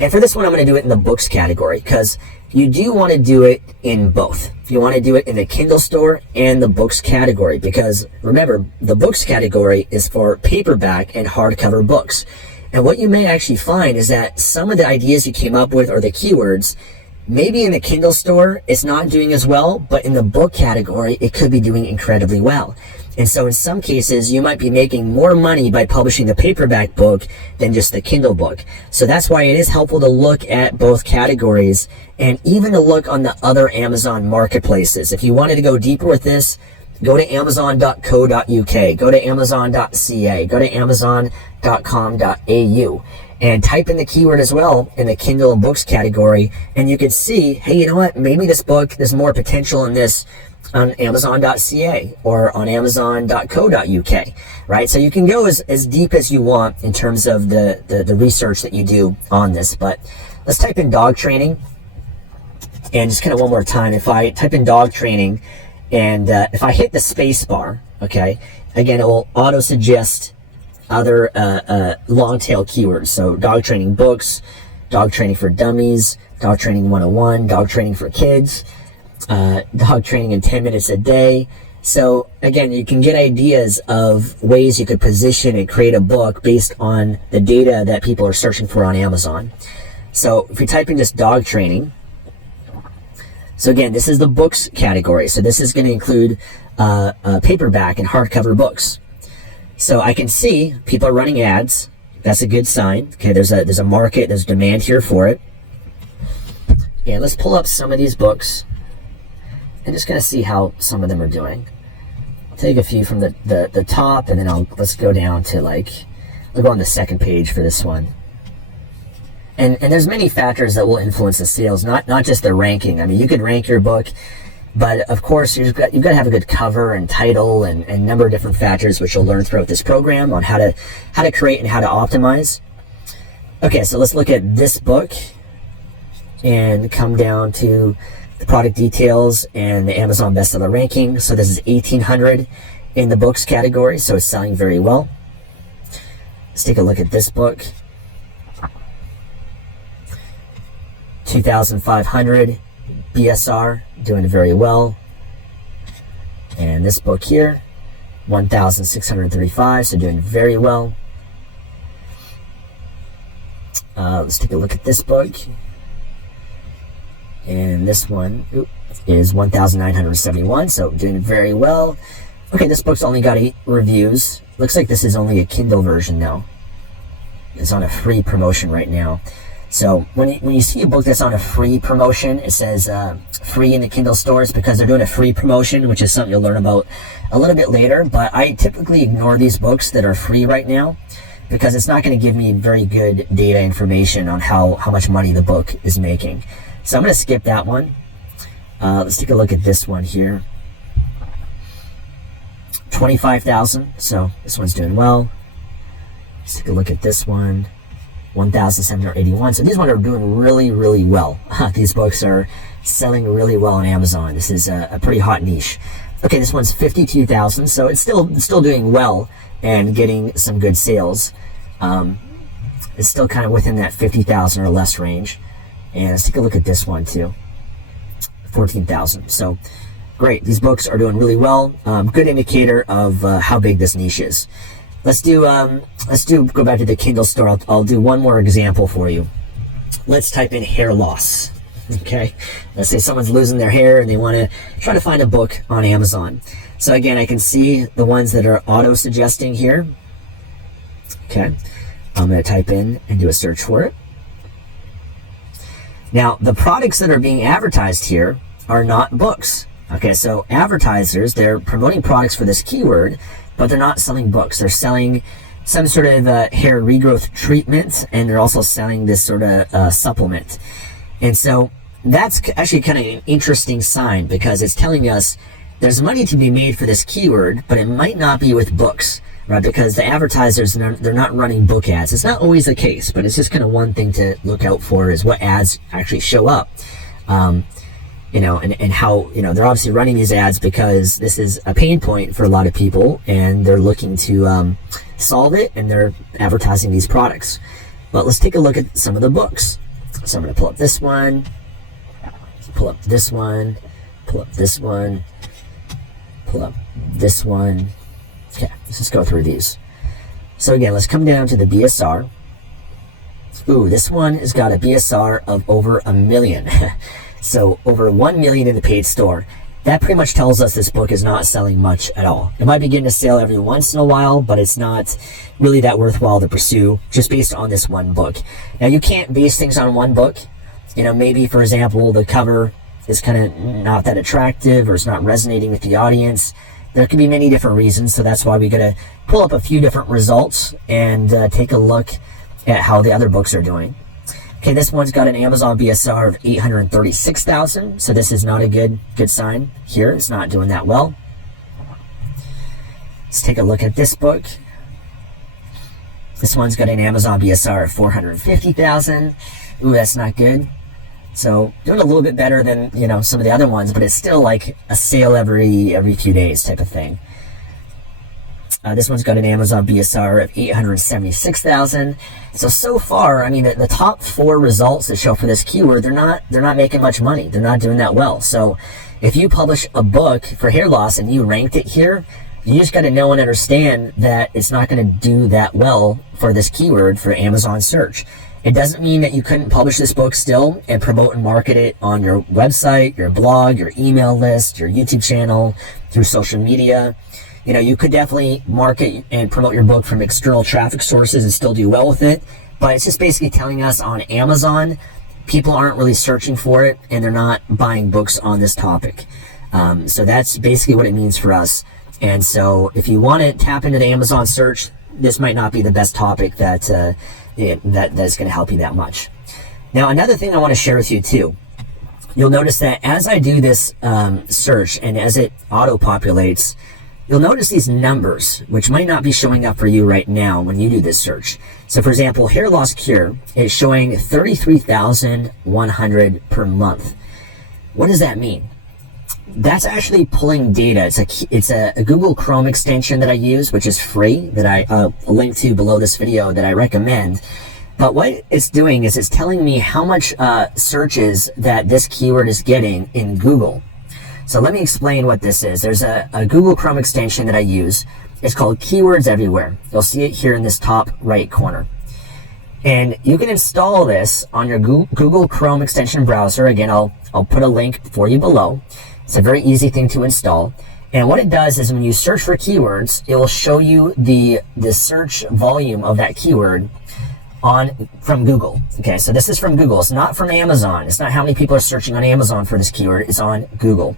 And for this one, I'm going to do it in the books category, because you do want to do it in both. You want to do it in the Kindle store and the books category, because remember, the books category is for paperback and hardcover books. And what you may actually find is that some of the ideas you came up with, or the keywords, maybe in the Kindle store it's not doing as well, but in the book category it could be doing incredibly well. And so in some cases, you might be making more money by publishing the paperback book than just the Kindle book. So that's why it is helpful to look at both categories, and even to look on the other Amazon marketplaces. If you wanted to go deeper with this, go to amazon.co.uk, go to amazon.ca, go to amazon.com.au, and type in the keyword as well in the Kindle and books category, and you could see, hey, you know what, maybe this book, there's more potential in this on amazon.ca or on amazon.co.uk, right? So you can go as deep as you want in terms of the research that you do on this. But let's type in dog training, and just kind of one more time, if I type in dog training, and if I hit the space bar, okay, again, it will auto suggest other long tail keywords. So dog training books, dog training for dummies, dog training 101, dog training for kids, dog training in 10 minutes a day. So again, you can get ideas of ways you could position and create a book based on the data that people are searching for on Amazon. So if we type in just dog training, so again, this is the books category. So this is going to include paperback and hardcover books. So I can see people are running ads. That's a good sign. Okay, there's a market, there's demand here for it. Yeah, let's pull up some of these books and just kind of see how some of them are doing. I'll take a few from the top, and then let's go down to we'll go on the second page for this one. And there's many factors that will influence the sales, not just the ranking. I mean, you could rank your book, but of course you've got to have a good cover and title and a number of different factors, which you'll learn throughout this program on how to create and how to optimize. Okay, so let's look at this book and come down to the product details and the Amazon bestseller ranking. So this is 1800 in the books category, so it's selling very well. Let's take a look at this book. 2,500 BSR, doing very well. And this book here, 1,635, so doing very well. Let's take a look at this book. And this one is 1,971, so doing very well. Okay, this book's only got 8 reviews. Looks like this is only a Kindle version now. It's on a free promotion right now. So when you see a book that's on a free promotion, it says free in the Kindle stores, because they're doing a free promotion, which is something you'll learn about a little bit later. But I typically ignore these books that are free right now, because it's not going to give me very good data information on how much money the book is making. So I'm going to skip that one. Let's take a look at this one here. 25,000. So this one's doing well. Let's take a look at this one. 1,781. So these ones are doing really, really well. These books are selling really well on Amazon. This is a pretty hot niche. Okay, this one's 52,000. So it's still doing well and getting some good sales. It's still kind of within that 50,000 or less range. And let's take a look at this one too. 14,000. So great. These books are doing really well. Good indicator of how big this niche is. Let's go back to the Kindle store. I'll do one more example for you. Let's type in hair loss. Okay. Let's say someone's losing their hair and they want to try to find a book on Amazon. So again, I can see the ones that are auto-suggesting here. Okay. I'm going to type in and do a search for it. Now, the products that are being advertised here are not books. Okay, so advertisers, they're promoting products for this keyword, but they're not selling books. They're selling some sort of hair regrowth treatment, and they're also selling this sort of supplement. And so that's actually kind of an interesting sign, because it's telling us there's money to be made for this keyword, but it might not be with books, right? Because the advertisers, they're not running book ads. It's not always the case, but it's just kind of one thing to look out for, is what ads actually show up. And how, they're obviously running these ads because this is a pain point for a lot of people, and they're looking to solve it, and they're advertising these products. But let's take a look at some of the books. So I'm going to pull up this one, pull up this one, pull up this one, pull up this one. Okay, let's just go through these. So again, let's come down to the BSR. Ooh, this one has got a BSR of over 1 million. So over 1 million in the paid store. That pretty much tells us this book is not selling much at all. It might be getting a sale every once in a while, but it's not really that worthwhile to pursue just based on this one book. Now, you can't base things on one book. Maybe, for example, the cover is kind of not that attractive, or it's not resonating with the audience. There could be many different reasons, so that's why we got to pull up a few different results and take a look at how the other books are doing. Okay, this one's got an Amazon BSR of 836,000, so this is not a good sign here. It's not doing that well. Let's take a look at this book. This one's got an Amazon BSR of 450,000. Ooh, that's not good. So doing a little bit better than some of the other ones, but it's still like a sale every few days type of thing. This one's got an Amazon BSR of 876,000. So far, I mean, the top 4 results that show for this keyword, they're not making much money. They're not doing that well. So if you publish a book for hair loss and you ranked it here, you just got to know and understand that it's not going to do that well for this keyword for Amazon search. It doesn't mean that you couldn't publish this book still and promote and market it on your website, your blog, your email list, your YouTube channel, through social media. You could definitely market and promote your book from external traffic sources and still do well with it. But it's just basically telling us on Amazon, people aren't really searching for it, and they're not buying books on this topic. So that's basically what it means for us. And so if you want to tap into the Amazon search, this might not be the best topic that's going to help you that much. Now, another thing I want to share with you too. You'll notice that as I do this search and as it auto-populates, you'll notice these numbers, which might not be showing up for you right now when you do this search. So for example, hair loss cure is showing 33,100 per month. What does that mean? That's actually pulling data. It's a Google Chrome extension that I use, which is free, that I link to below this video, that I recommend. But what it's doing is it's telling me how much searches that this keyword is getting in Google. So let me explain what this is. There's a Google Chrome extension that I use. It's called Keywords Everywhere. You'll see it here in this top right corner. And you can install this on your Google Chrome extension browser. Again, I'll put a link for you below. It's a very easy thing to install. And what it does is when you search for keywords, it will show you the search volume of that keyword from Google. Okay, so this is from Google. It's not from Amazon. It's not how many people are searching on Amazon for this keyword. It's on Google.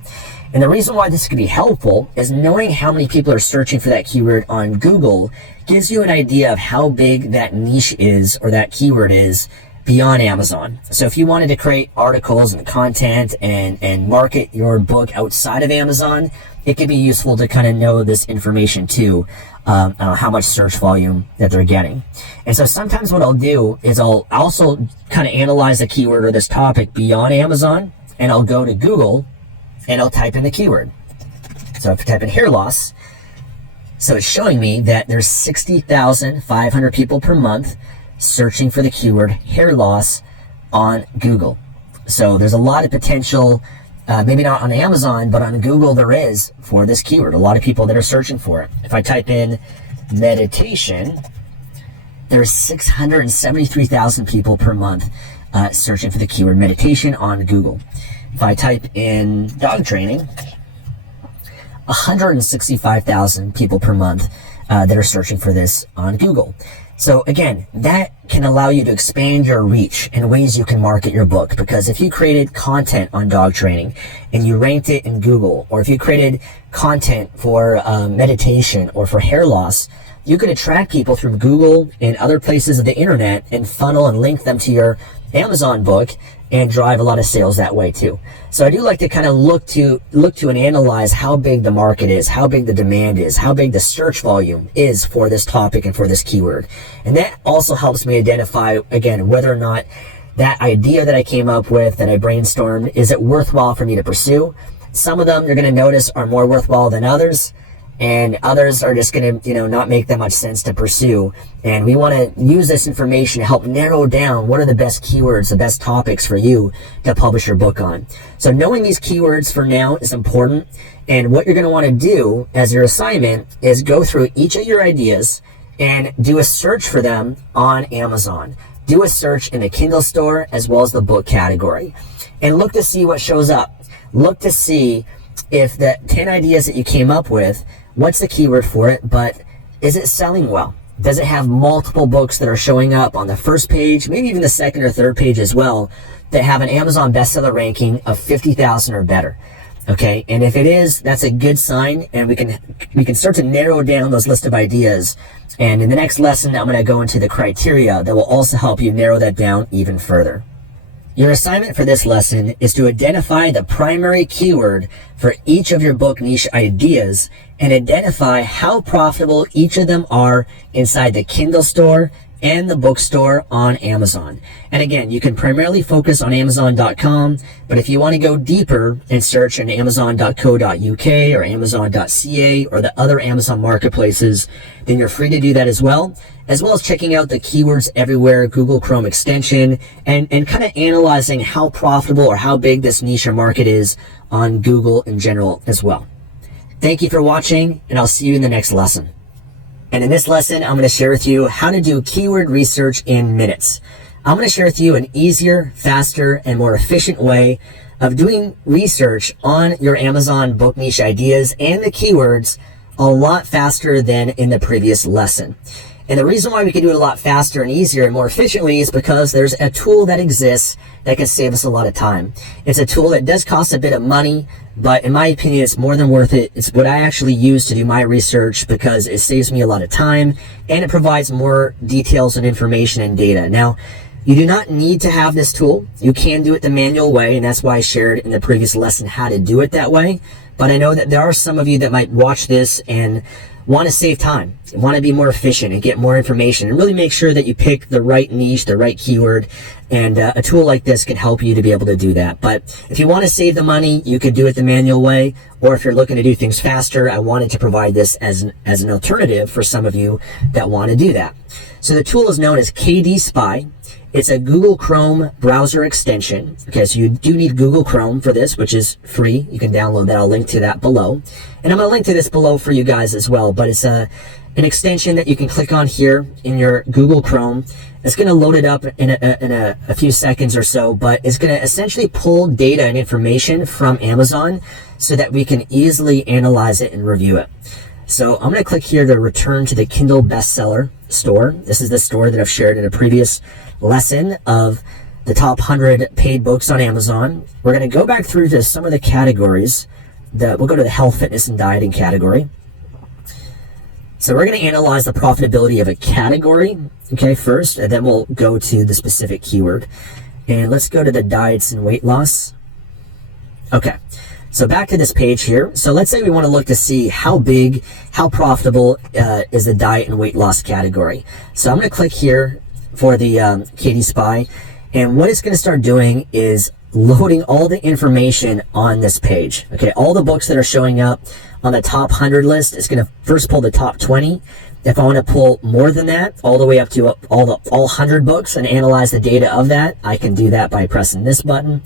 And the reason why this could be helpful is knowing how many people are searching for that keyword on Google gives you an idea of how big that niche is, or that keyword is, beyond Amazon. So if you wanted to create articles and content and market your book outside of Amazon, it could be useful to kind of know this information too, how much search volume that they're getting. And so sometimes what I'll do is I'll also kind of analyze a keyword or this topic beyond Amazon, and I'll go to Google and I'll type in the keyword. So if I type in hair loss, so it's showing me that there's 60,500 people per month searching for the keyword hair loss on Google. So there's a lot of potential, maybe not on Amazon, but on Google there is for this keyword. A lot of people that are searching for it. If I type in meditation, there's 673,000 people per month searching for the keyword meditation on Google. If I type in dog training, 165,000 people per month that are searching for this on Google. So again, that can allow you to expand your reach in ways you can market your book. Because if you created content on dog training and you ranked it in Google, or if you created content for meditation or for hair loss, you could attract people through Google and other places of the internet and funnel and link them to your Amazon book and drive a lot of sales that way too. So I do like to kind of look to and analyze how big the market is, how big the demand is, how big the search volume is for this topic and for this keyword. And that also helps me identify, again, whether or not that idea that I came up with, that I brainstormed, is it worthwhile for me to pursue? Some of them you're going to notice are more worthwhile than others, and others are just going to, not make that much sense to pursue. And we want to use this information to help narrow down what are the best keywords, the best topics for you to publish your book on. So knowing these keywords for now is important. And what you're going to want to do as your assignment is go through each of your ideas and do a search for them on Amazon. Do a search in the Kindle store as well as the book category. And look to see what shows up. Look to see if the 10 ideas that you came up with, what's the keyword for it, but is it selling well? Does it have multiple books that are showing up on the first page, maybe even the second or third page as well, that have an Amazon bestseller ranking of 50,000 or better? Okay, and if it is, that's a good sign, and we can start to narrow down those list of ideas. And in the next lesson, I'm going to go into the criteria that will also help you narrow that down even further. Your assignment for this lesson is to identify the primary keyword for each of your book niche ideas and identify how profitable each of them are inside the Kindle store and the bookstore on Amazon. And again, you can primarily focus on Amazon.com, but if you want to go deeper and search in Amazon.co.uk or Amazon.ca or the other Amazon marketplaces, then you're free to do that as well as checking out the Keywords Everywhere Google Chrome extension and kind of analyzing how profitable or how big this niche or market is on Google in general as well. Thank you for watching, and I'll see you in the next lesson. And in this lesson, I'm going to share with you how to do keyword research in minutes. I'm going to share with you an easier, faster, and more efficient way of doing research on your Amazon book niche ideas and the keywords a lot faster than in the previous lesson. And the reason why we can do it a lot faster and easier and more efficiently is because there's a tool that exists that can save us a lot of time. It's a tool that does cost a bit of money, but in my opinion, it's more than worth it. It's what I actually use to do my research because it saves me a lot of time and it provides more details and information and data. Now, you do not need to have this tool. You can do it the manual way, and that's why I shared in the previous lesson how to do it that way. But I know that there are some of you that might watch this and want to save time, want to be more efficient and get more information and really make sure that you pick the right niche, the right keyword, and a tool like this can help you to be able to do that. But if you want to save the money, you could do it the manual way, or if you're looking to do things faster, I wanted to provide this as an alternative for some of you that want to do that. So the tool is known as KD Spy. It's a Google Chrome browser extension. Okay, so you do need Google Chrome for this, which is free. You can download that. I'll link to that below. And I'm going to link to this below for you guys as well. But it's an extension that you can click on here in your Google Chrome. It's going to load it up in a few seconds or so, but it's going to essentially pull data and information from Amazon so that we can easily analyze it and review it. So I'm going to click here to return to the Kindle bestseller store. This is the store that I've shared in a previous lesson of the top 100 paid books on Amazon. We're going to go back through to some of the categories. We'll go to the health, fitness, and dieting category. So we're going to analyze the profitability of a category, okay, first, and then we'll go to the specific keyword. And let's go to the diets and weight loss. Okay, so back to this page here. So let's say we want to look to see how big, how profitable is the diet and weight loss category. So I'm going to click here for the Katie Spy. And what it's going to start doing is loading all the information on this page. Okay, all the books that are showing up on the top 100 list, it's going to first pull the top 20. If I want to pull more than that, all the way up to all 100 books and analyze the data of that, I can do that by pressing this button.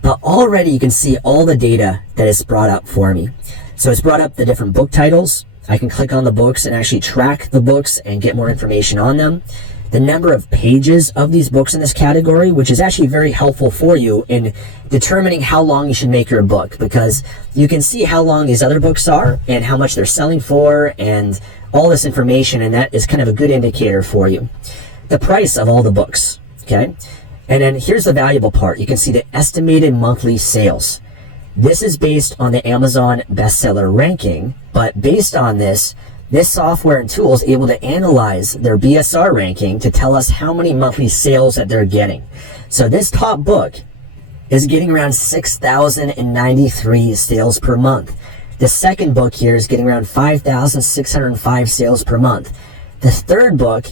But already you can see all the data that is brought up for me. So it's brought up the different book titles. I can click on the books and actually track the books and get more information on them. The number of pages of these books in this category, which is actually very helpful for you in determining how long you should make your book, because you can see how long these other books are and how much they're selling for and all this information, and that is kind of a good indicator for you. The price of all the books, okay? And then here's the valuable part. You can see the estimated monthly sales. This is based on the Amazon bestseller ranking, but based on this software and tool is able to analyze their BSR ranking to tell us how many monthly sales that they're getting. So this top book is getting around 6,093 sales per month. The second book here is getting around 5,605 sales per month. The third book,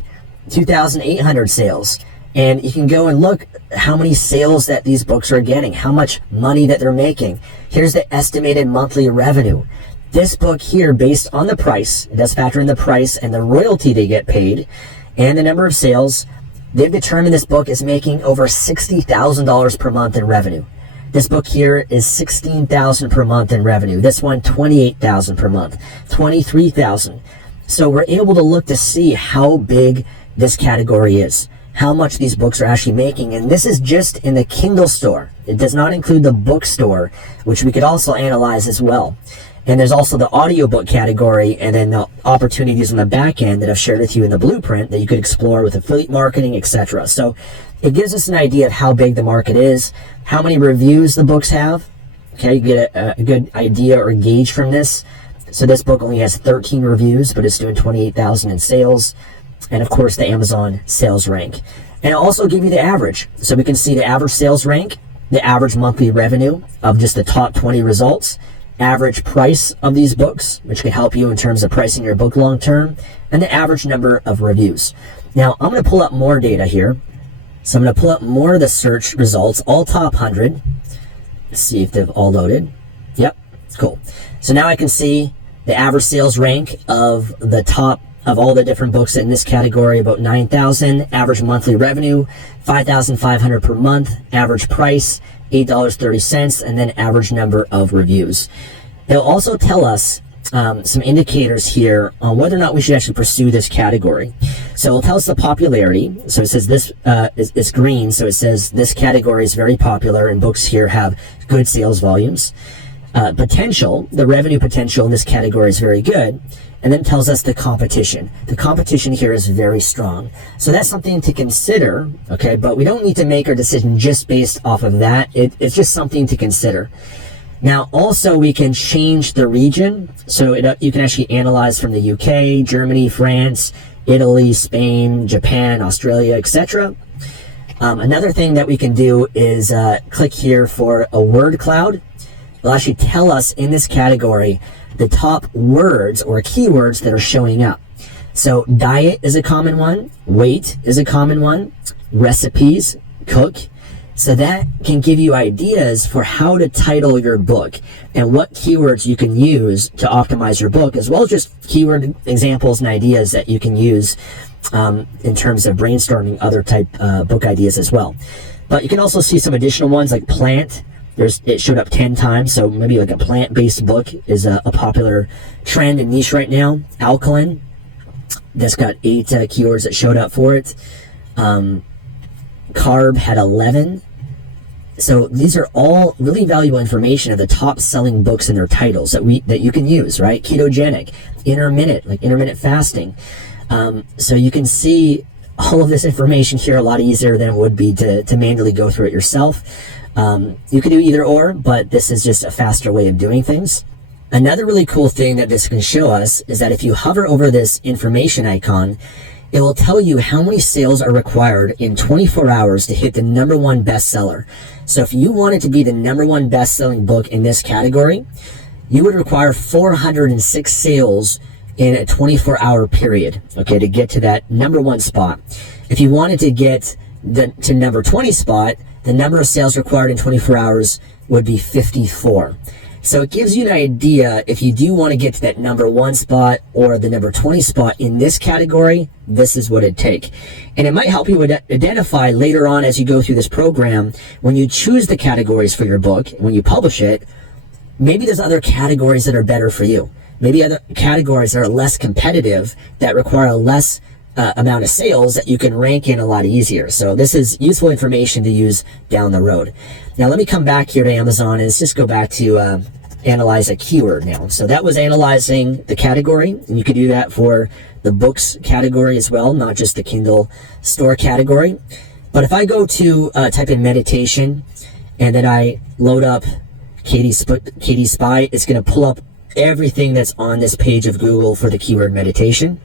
2,800 sales. And you can go and look how many sales that these books are getting, how much money that they're making. Here's the estimated monthly revenue. This book here, based on the price, it does factor in the price and the royalty they get paid and the number of sales, they've determined this book is making over $60,000 per month in revenue. This book here is $16,000 per month in revenue. This one, $28,000 per month, $23,000. So we're able to look to see how big this category is, how much these books are actually making. And this is just in the Kindle store. It does not include the bookstore, which we could also analyze as well. And there's also the audiobook category and then the opportunities on the back end that I've shared with you in the blueprint that you could explore with affiliate marketing, etc. So it gives us an idea of how big the market is, how many reviews the books have. Okay, you get a good idea or gauge from this. So this book only has 13 reviews, but it's doing 28,000 in sales. And of course, the Amazon sales rank. And it'll also give you the average. So we can see the average sales rank, the average monthly revenue of just the top 20 results, average price of these books, which can help you in terms of pricing your book long term, and the average number of reviews. Now, I'm going to pull up more data here. So I'm going to pull up more of the search results, all top 100. Let's see if they've all loaded. Yep, cool. So now I can see the average sales rank of the top of all the different books in this category, about 9,000, average monthly revenue, 5,500 per month, average price, $8.30, and then average number of reviews. It'll also tell us some indicators here on whether or not we should actually pursue this category. So it'll tell us the popularity. So it says this is green, so it says this category is very popular and books here have good sales volumes. Potential, the revenue potential in this category is very good. And then tells us the competition. The competition here is very strong. So that's something to consider, okay? But we don't need to make our decision just based off of that. It's just something to consider. Now, also, we can change the region. So you can actually analyze from the UK, Germany, France, Italy, Spain, Japan, Australia, etc. Another thing that we can do is click here for a word cloud. It'll actually tell us in this category the top words or keywords that are showing up. So diet is a common one, weight is a common one, recipes, cook. So that can give you ideas for how to title your book and what keywords you can use to optimize your book, as well as just keyword examples and ideas that you can use in terms of brainstorming other type book ideas as well. But you can also see some additional ones like plant. It showed up 10 times, so maybe like a plant-based book is a popular trend and niche right now. Alkaline, that's got 8 keywords that showed up for it. Carb had 11. So these are all really valuable information of the top-selling books and their titles that you can use, right? Ketogenic, intermittent, like intermittent fasting. So you can see all of this information here a lot easier than it would be to manually go through it yourself. You can do either or, but this is just a faster way of doing things. Another really cool thing that this can show us is that if you hover over this information icon, it will tell you how many sales are required in 24 hours to hit the #1 bestseller. So if you wanted to be the #1 best-selling book in this category, you would require 406 sales in a 24-hour period, okay, to get to that #1 spot. If you wanted to get to number 20 spot, the number of sales required in 24 hours would be 54. So it gives you an idea, if you do want to get to that #1 spot or the number 20 spot in this category, this is what it'd take. And it might help you identify later on as you go through this program, when you choose the categories for your book, when you publish it, maybe there's other categories that are better for you. Maybe other categories that are less competitive, that require less amount of sales, that you can rank in a lot easier. So this is useful information to use down the road. Now let me come back here to Amazon and let's just go back to analyze a keyword now. So that was analyzing the category, and you could do that for the books category as well, not just the Kindle store category. But if I go to type in meditation and then I load up Katie Spy, it's going to pull up everything that's on this page of Google for the keyword meditation.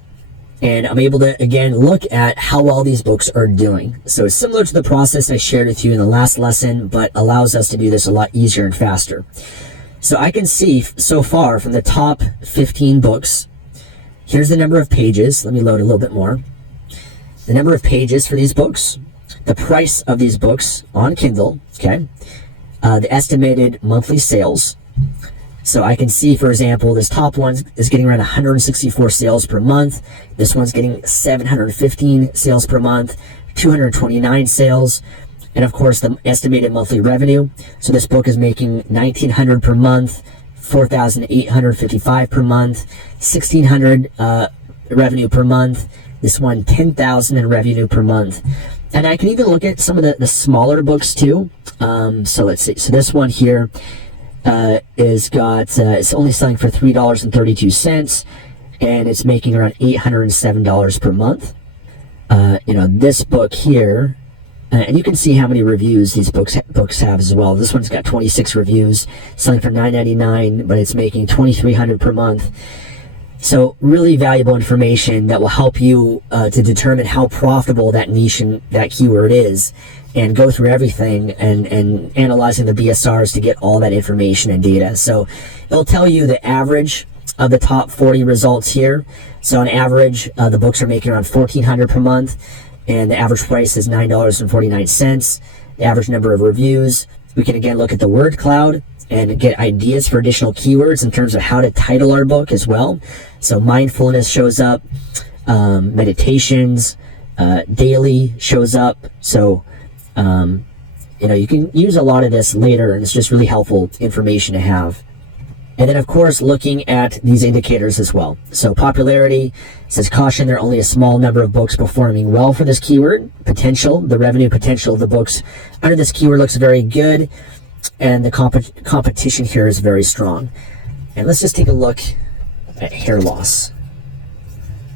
And I'm able to, again, look at how well these books are doing. So it's similar to the process I shared with you in the last lesson, but allows us to do this a lot easier and faster. So I can see so far from the top 15 books, here's the number of pages. Let me load a little bit more. The number of pages for these books, the price of these books on Kindle, okay, the estimated monthly sales. So I can see, for example, this top one is getting around 164 sales per month. This one's getting 715 sales per month, 229 sales. And of course, the estimated monthly revenue. So this book is making $1,900 per month, $4,855 per month, $1,600 revenue per month. This one, $10,000 in revenue per month. And I can even look at some of the smaller books too. So let's see. So this one here it's only selling for $3.32, and it's making around $807 per month. This book here, and you can see how many reviews these books have as well. This one's got 26 reviews, selling for $9.99, but it's making $2,300 per month. So really valuable information that will help you to determine how profitable that niche and that keyword is, and go through everything and analyzing the BSRs to get all that information and data. So it'll tell you the average of the top 40 results here. So on average, the books are making around $1,400 per month, and the average price is $9.49. The average number of reviews. We can again look at the word cloud and get ideas for additional keywords in terms of how to title our book as well. So mindfulness shows up, meditations, daily shows up. So you can use a lot of this later, and it's just really helpful information to have. And then, of course, looking at these indicators as well. So popularity says, caution, there are only a small number of books performing well for this keyword. Potential, the revenue potential of the books under this keyword looks very good, and the competition here is very strong. And let's just take a look at hair loss.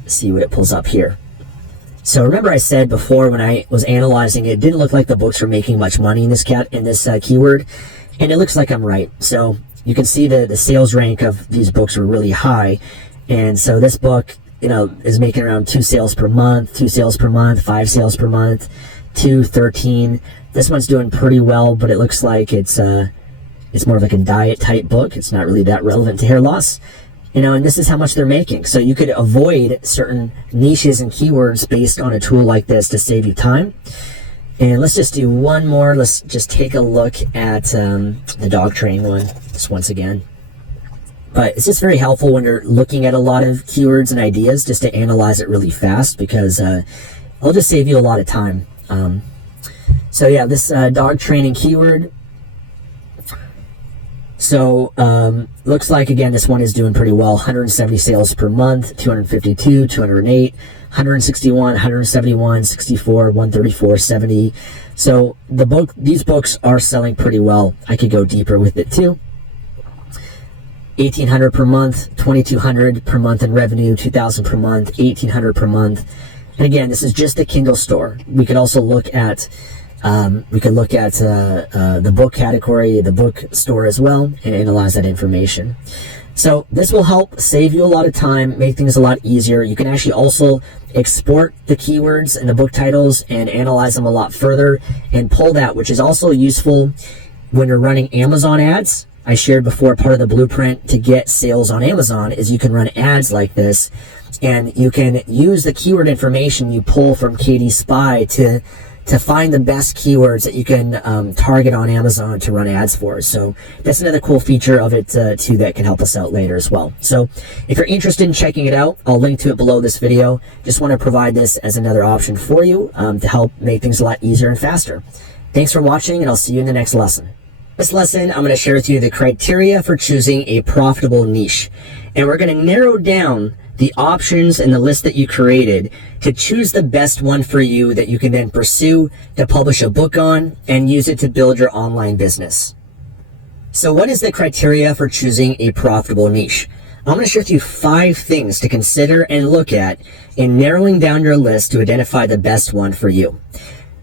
See what it pulls up here. So remember I said before when I was analyzing it didn't look like the books were making much money in this keyword, and it looks like I'm right. So you can see the sales rank of these books are really high, and so this book is making around 2 sales per month, 5 sales per month, 2, 13. This one's doing pretty well, but it looks like it's more of like a diet type book. It's not really that relevant to hair loss. And this is how much they're making. So you could avoid certain niches and keywords based on a tool like this to save you time. And let's just do one more. Let's just take a look at the dog training one just once again. But it's just very helpful when you're looking at a lot of keywords and ideas just to analyze it really fast, because it'll just save you a lot of time. So yeah, this dog training keyword. So looks like, again, this one is doing pretty well. 170 sales per month, 252, 208, 161, 171, 64, 134, 70. So these books are selling pretty well. I could go deeper with it too. 1,800 per month, 2,200 per month in revenue, 2,000 per month, 1,800 per month. And again, this is just the Kindle store. We could also look at the book category, the book store as well, and analyze that information. So this will help save you a lot of time, make things a lot easier. You can actually also export the keywords and the book titles and analyze them a lot further and pull that, which is also useful when you're running Amazon ads. I shared before, part of the blueprint to get sales on Amazon is you can run ads like this, and you can use the keyword information you pull from KD Spy to find the best keywords that you can target on Amazon to run ads for. So that's another cool feature of it too that can help us out later as well. So if you're interested in checking it out, I'll link to it below this video. Just want to provide this as another option for you to help make things a lot easier and faster. Thanks for watching, and I'll see you in the next lesson. This lesson, I'm going to share with you the criteria for choosing a profitable niche. And we're going to narrow down the options in the list that you created to choose the best one for you that you can then pursue to publish a book on and use it to build your online business. So what is the criteria for choosing a profitable niche? I'm going to share with you 5 things to consider and look at in narrowing down your list to identify the best one for you.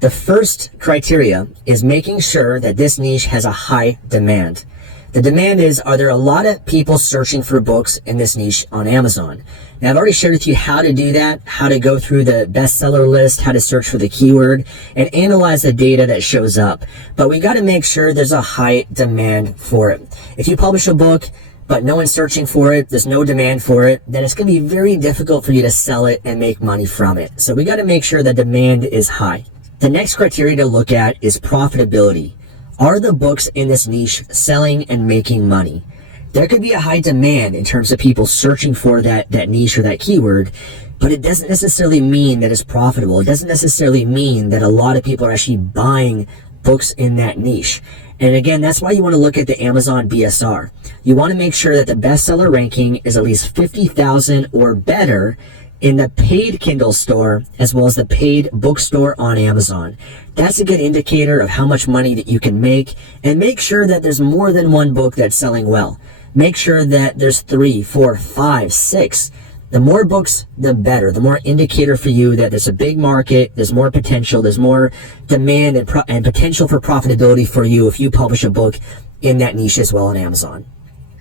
The first criteria is making sure that this niche has a high demand. The demand is, are there a lot of people searching for books in this niche on Amazon? Now, I've already shared with you how to do that, how to go through the bestseller list, how to search for the keyword, and analyze the data that shows up. But we got to make sure there's a high demand for it. If you publish a book, but no one's searching for it, there's no demand for it, then it's going to be very difficult for you to sell it and make money from it. So we got to make sure that demand is high. The next criteria to look at is profitability. Are the books in this niche selling and making money? There could be a high demand in terms of people searching for that niche or that keyword, but it doesn't necessarily mean that it's profitable. It doesn't necessarily mean that a lot of people are actually buying books in that niche. And again, that's why you want to look at the Amazon BSR. You want to make sure that the bestseller ranking is at least 50,000 or better in the paid Kindle store as well as the paid bookstore on Amazon. That's a good indicator of how much money that you can make, and make sure that there's more than one book that's selling well. Make sure that there's 3, 4, 5, 6. The more books, the better. The more indicator for you that there's a big market, there's more potential, there's more demand and potential for profitability for you if you publish a book in that niche as well on Amazon.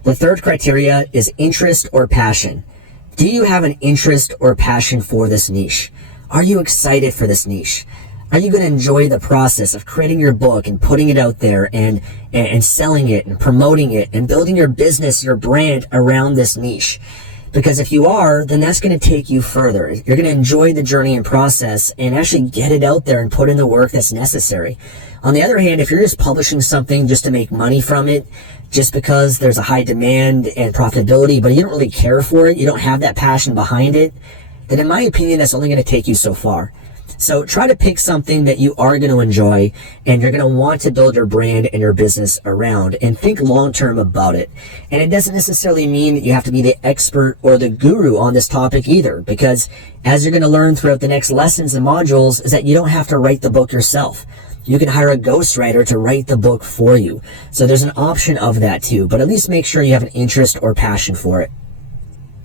The third criteria is interest or passion. Do you have an interest or passion for this niche? Are you excited for this niche? Are you going to enjoy the process of creating your book and putting it out there and selling it and promoting it and building your business, your brand around this niche? Because if you are, then that's going to take you further. You're going to enjoy the journey and process and actually get it out there and put in the work that's necessary. On the other hand, if you're just publishing something just to make money from it, just because there's a high demand and profitability, but you don't really care for it, you don't have that passion behind it, then in my opinion, that's only going to take you so far. So try to pick something that you are going to enjoy and you're going to want to build your brand and your business around, and think long-term about it. And it doesn't necessarily mean that you have to be the expert or the guru on this topic either, because as you're going to learn throughout the next lessons and modules is that you don't have to write the book yourself. You can hire a ghostwriter to write the book for you. So there's an option of that too, but at least make sure you have an interest or passion for it.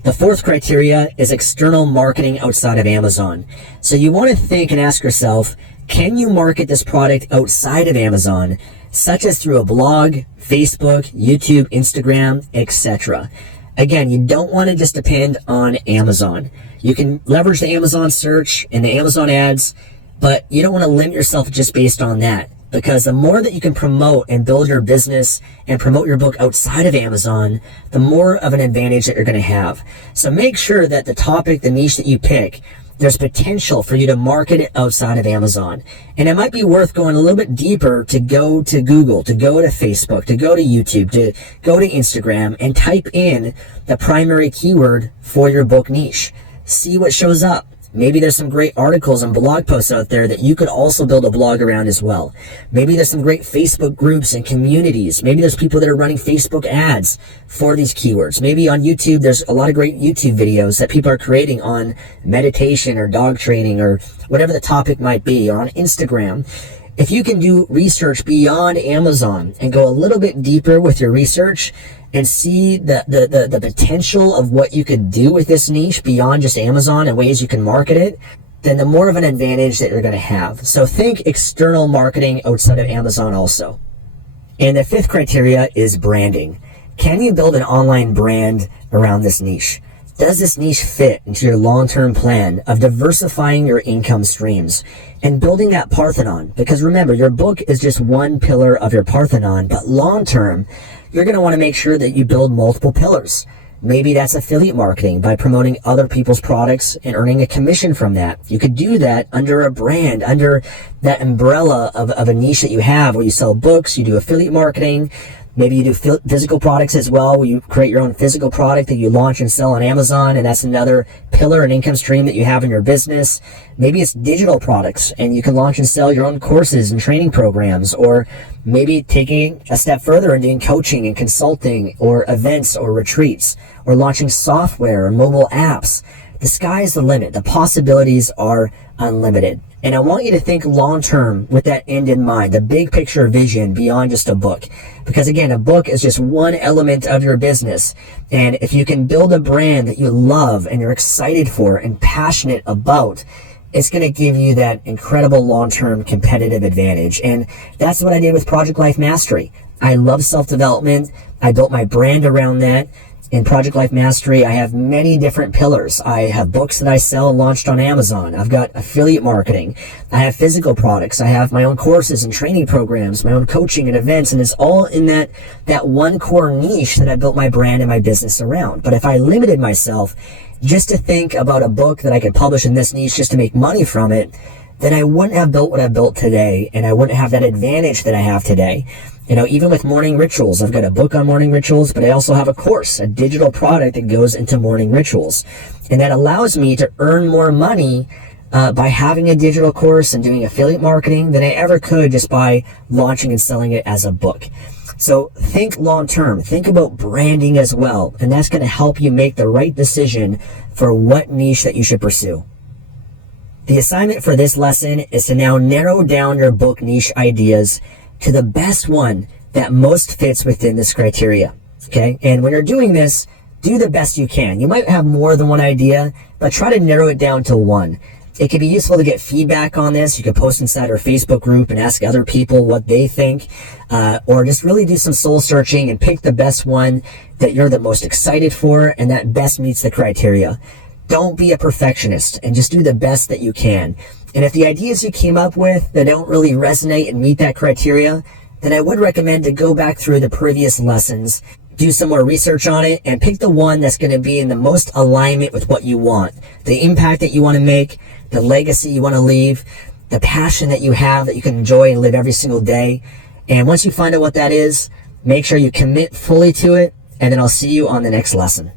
The fourth criteria is external marketing outside of Amazon. So you want to think and ask yourself, can you market this product outside of Amazon, such as through a blog, Facebook, YouTube, Instagram, etc.? Again, you don't want to just depend on Amazon. You can leverage the Amazon search and the Amazon ads, but you don't want to limit yourself just based on that, because the more that you can promote and build your business and promote your book outside of Amazon, the more of an advantage that you're going to have. So make sure that the topic, the niche that you pick, there's potential for you to market it outside of Amazon. And it might be worth going a little bit deeper to go to Google, to go to Facebook, to go to YouTube, to go to Instagram and type in the primary keyword for your book niche. See what shows up. Maybe there's some great articles and blog posts out there that you could also build a blog around as well. Maybe there's some great Facebook groups and communities. Maybe there's people that are running Facebook ads for these keywords. Maybe on YouTube, there's a lot of great YouTube videos that people are creating on meditation or dog training or whatever the topic might be, or on Instagram. If you can do research beyond Amazon and go a little bit deeper with your research and see the potential of what you could do with this niche beyond just Amazon and ways you can market it, then the more of an advantage that you're going to have. So think external marketing outside of Amazon also. And the fifth criteria is branding. Can you build an online brand around this niche? Does this niche fit into your long-term plan of diversifying your income streams and building that Parthenon? Because remember, your book is just one pillar of your Parthenon, but long-term, you're going to want to make sure that you build multiple pillars. Maybe that's affiliate marketing by promoting other people's products and earning a commission from that. You could do that under a brand, under that umbrella of a niche that you have where you sell books, you do affiliate marketing. Maybe you do physical products as well, where you create your own physical product that you launch and sell on Amazon, and that's another pillar and income stream that you have in your business. Maybe it's digital products, and you can launch and sell your own courses and training programs, or maybe taking a step further and doing coaching and consulting, or events or retreats, or launching software or mobile apps. The sky is the limit. The possibilities are unlimited. And I want you to think long-term with that end in mind, the big picture vision beyond just a book. Because again, a book is just one element of your business. And if you can build a brand that you love and you're excited for and passionate about, it's going to give you that incredible long-term competitive advantage. And that's what I did with Project Life Mastery. I love self-development. I built my brand around that. In Project Life Mastery, I have many different pillars. I have books that I sell and launched on Amazon. I've got affiliate marketing. I have physical products. I have my own courses and training programs, my own coaching and events, and it's all in that one core niche that I built my brand and my business around. But if I limited myself just to think about a book that I could publish in this niche just to make money from it, then I wouldn't have built what I built today, and I wouldn't have that advantage that I have today. You know, even with morning rituals, I've got a book on morning rituals, but I also have a course, a digital product that goes into morning rituals. And that allows me to earn more money by having a digital course and doing affiliate marketing than I ever could just by launching and selling it as a book. So think long term, think about branding as well, and that's going to help you make the right decision for what niche that you should pursue. The assignment for this lesson is to now narrow down your book niche ideas to the best one that most fits within this criteria, okay? And when you're doing this, do the best you can. You might have more than one idea, but try to narrow it down to one. It can be useful to get feedback on this. You can post inside our Facebook group and ask other people what they think, or just really do some soul searching and pick the best one that you're the most excited for and that best meets the criteria. Don't be a perfectionist and just do the best that you can. And if the ideas you came up with that don't really resonate and meet that criteria, then I would recommend to go back through the previous lessons, do some more research on it, and pick the one that's going to be in the most alignment with what you want. The impact that you want to make, the legacy you want to leave, the passion that you have that you can enjoy and live every single day. And once you find out what that is, make sure you commit fully to it, and then I'll see you on the next lesson.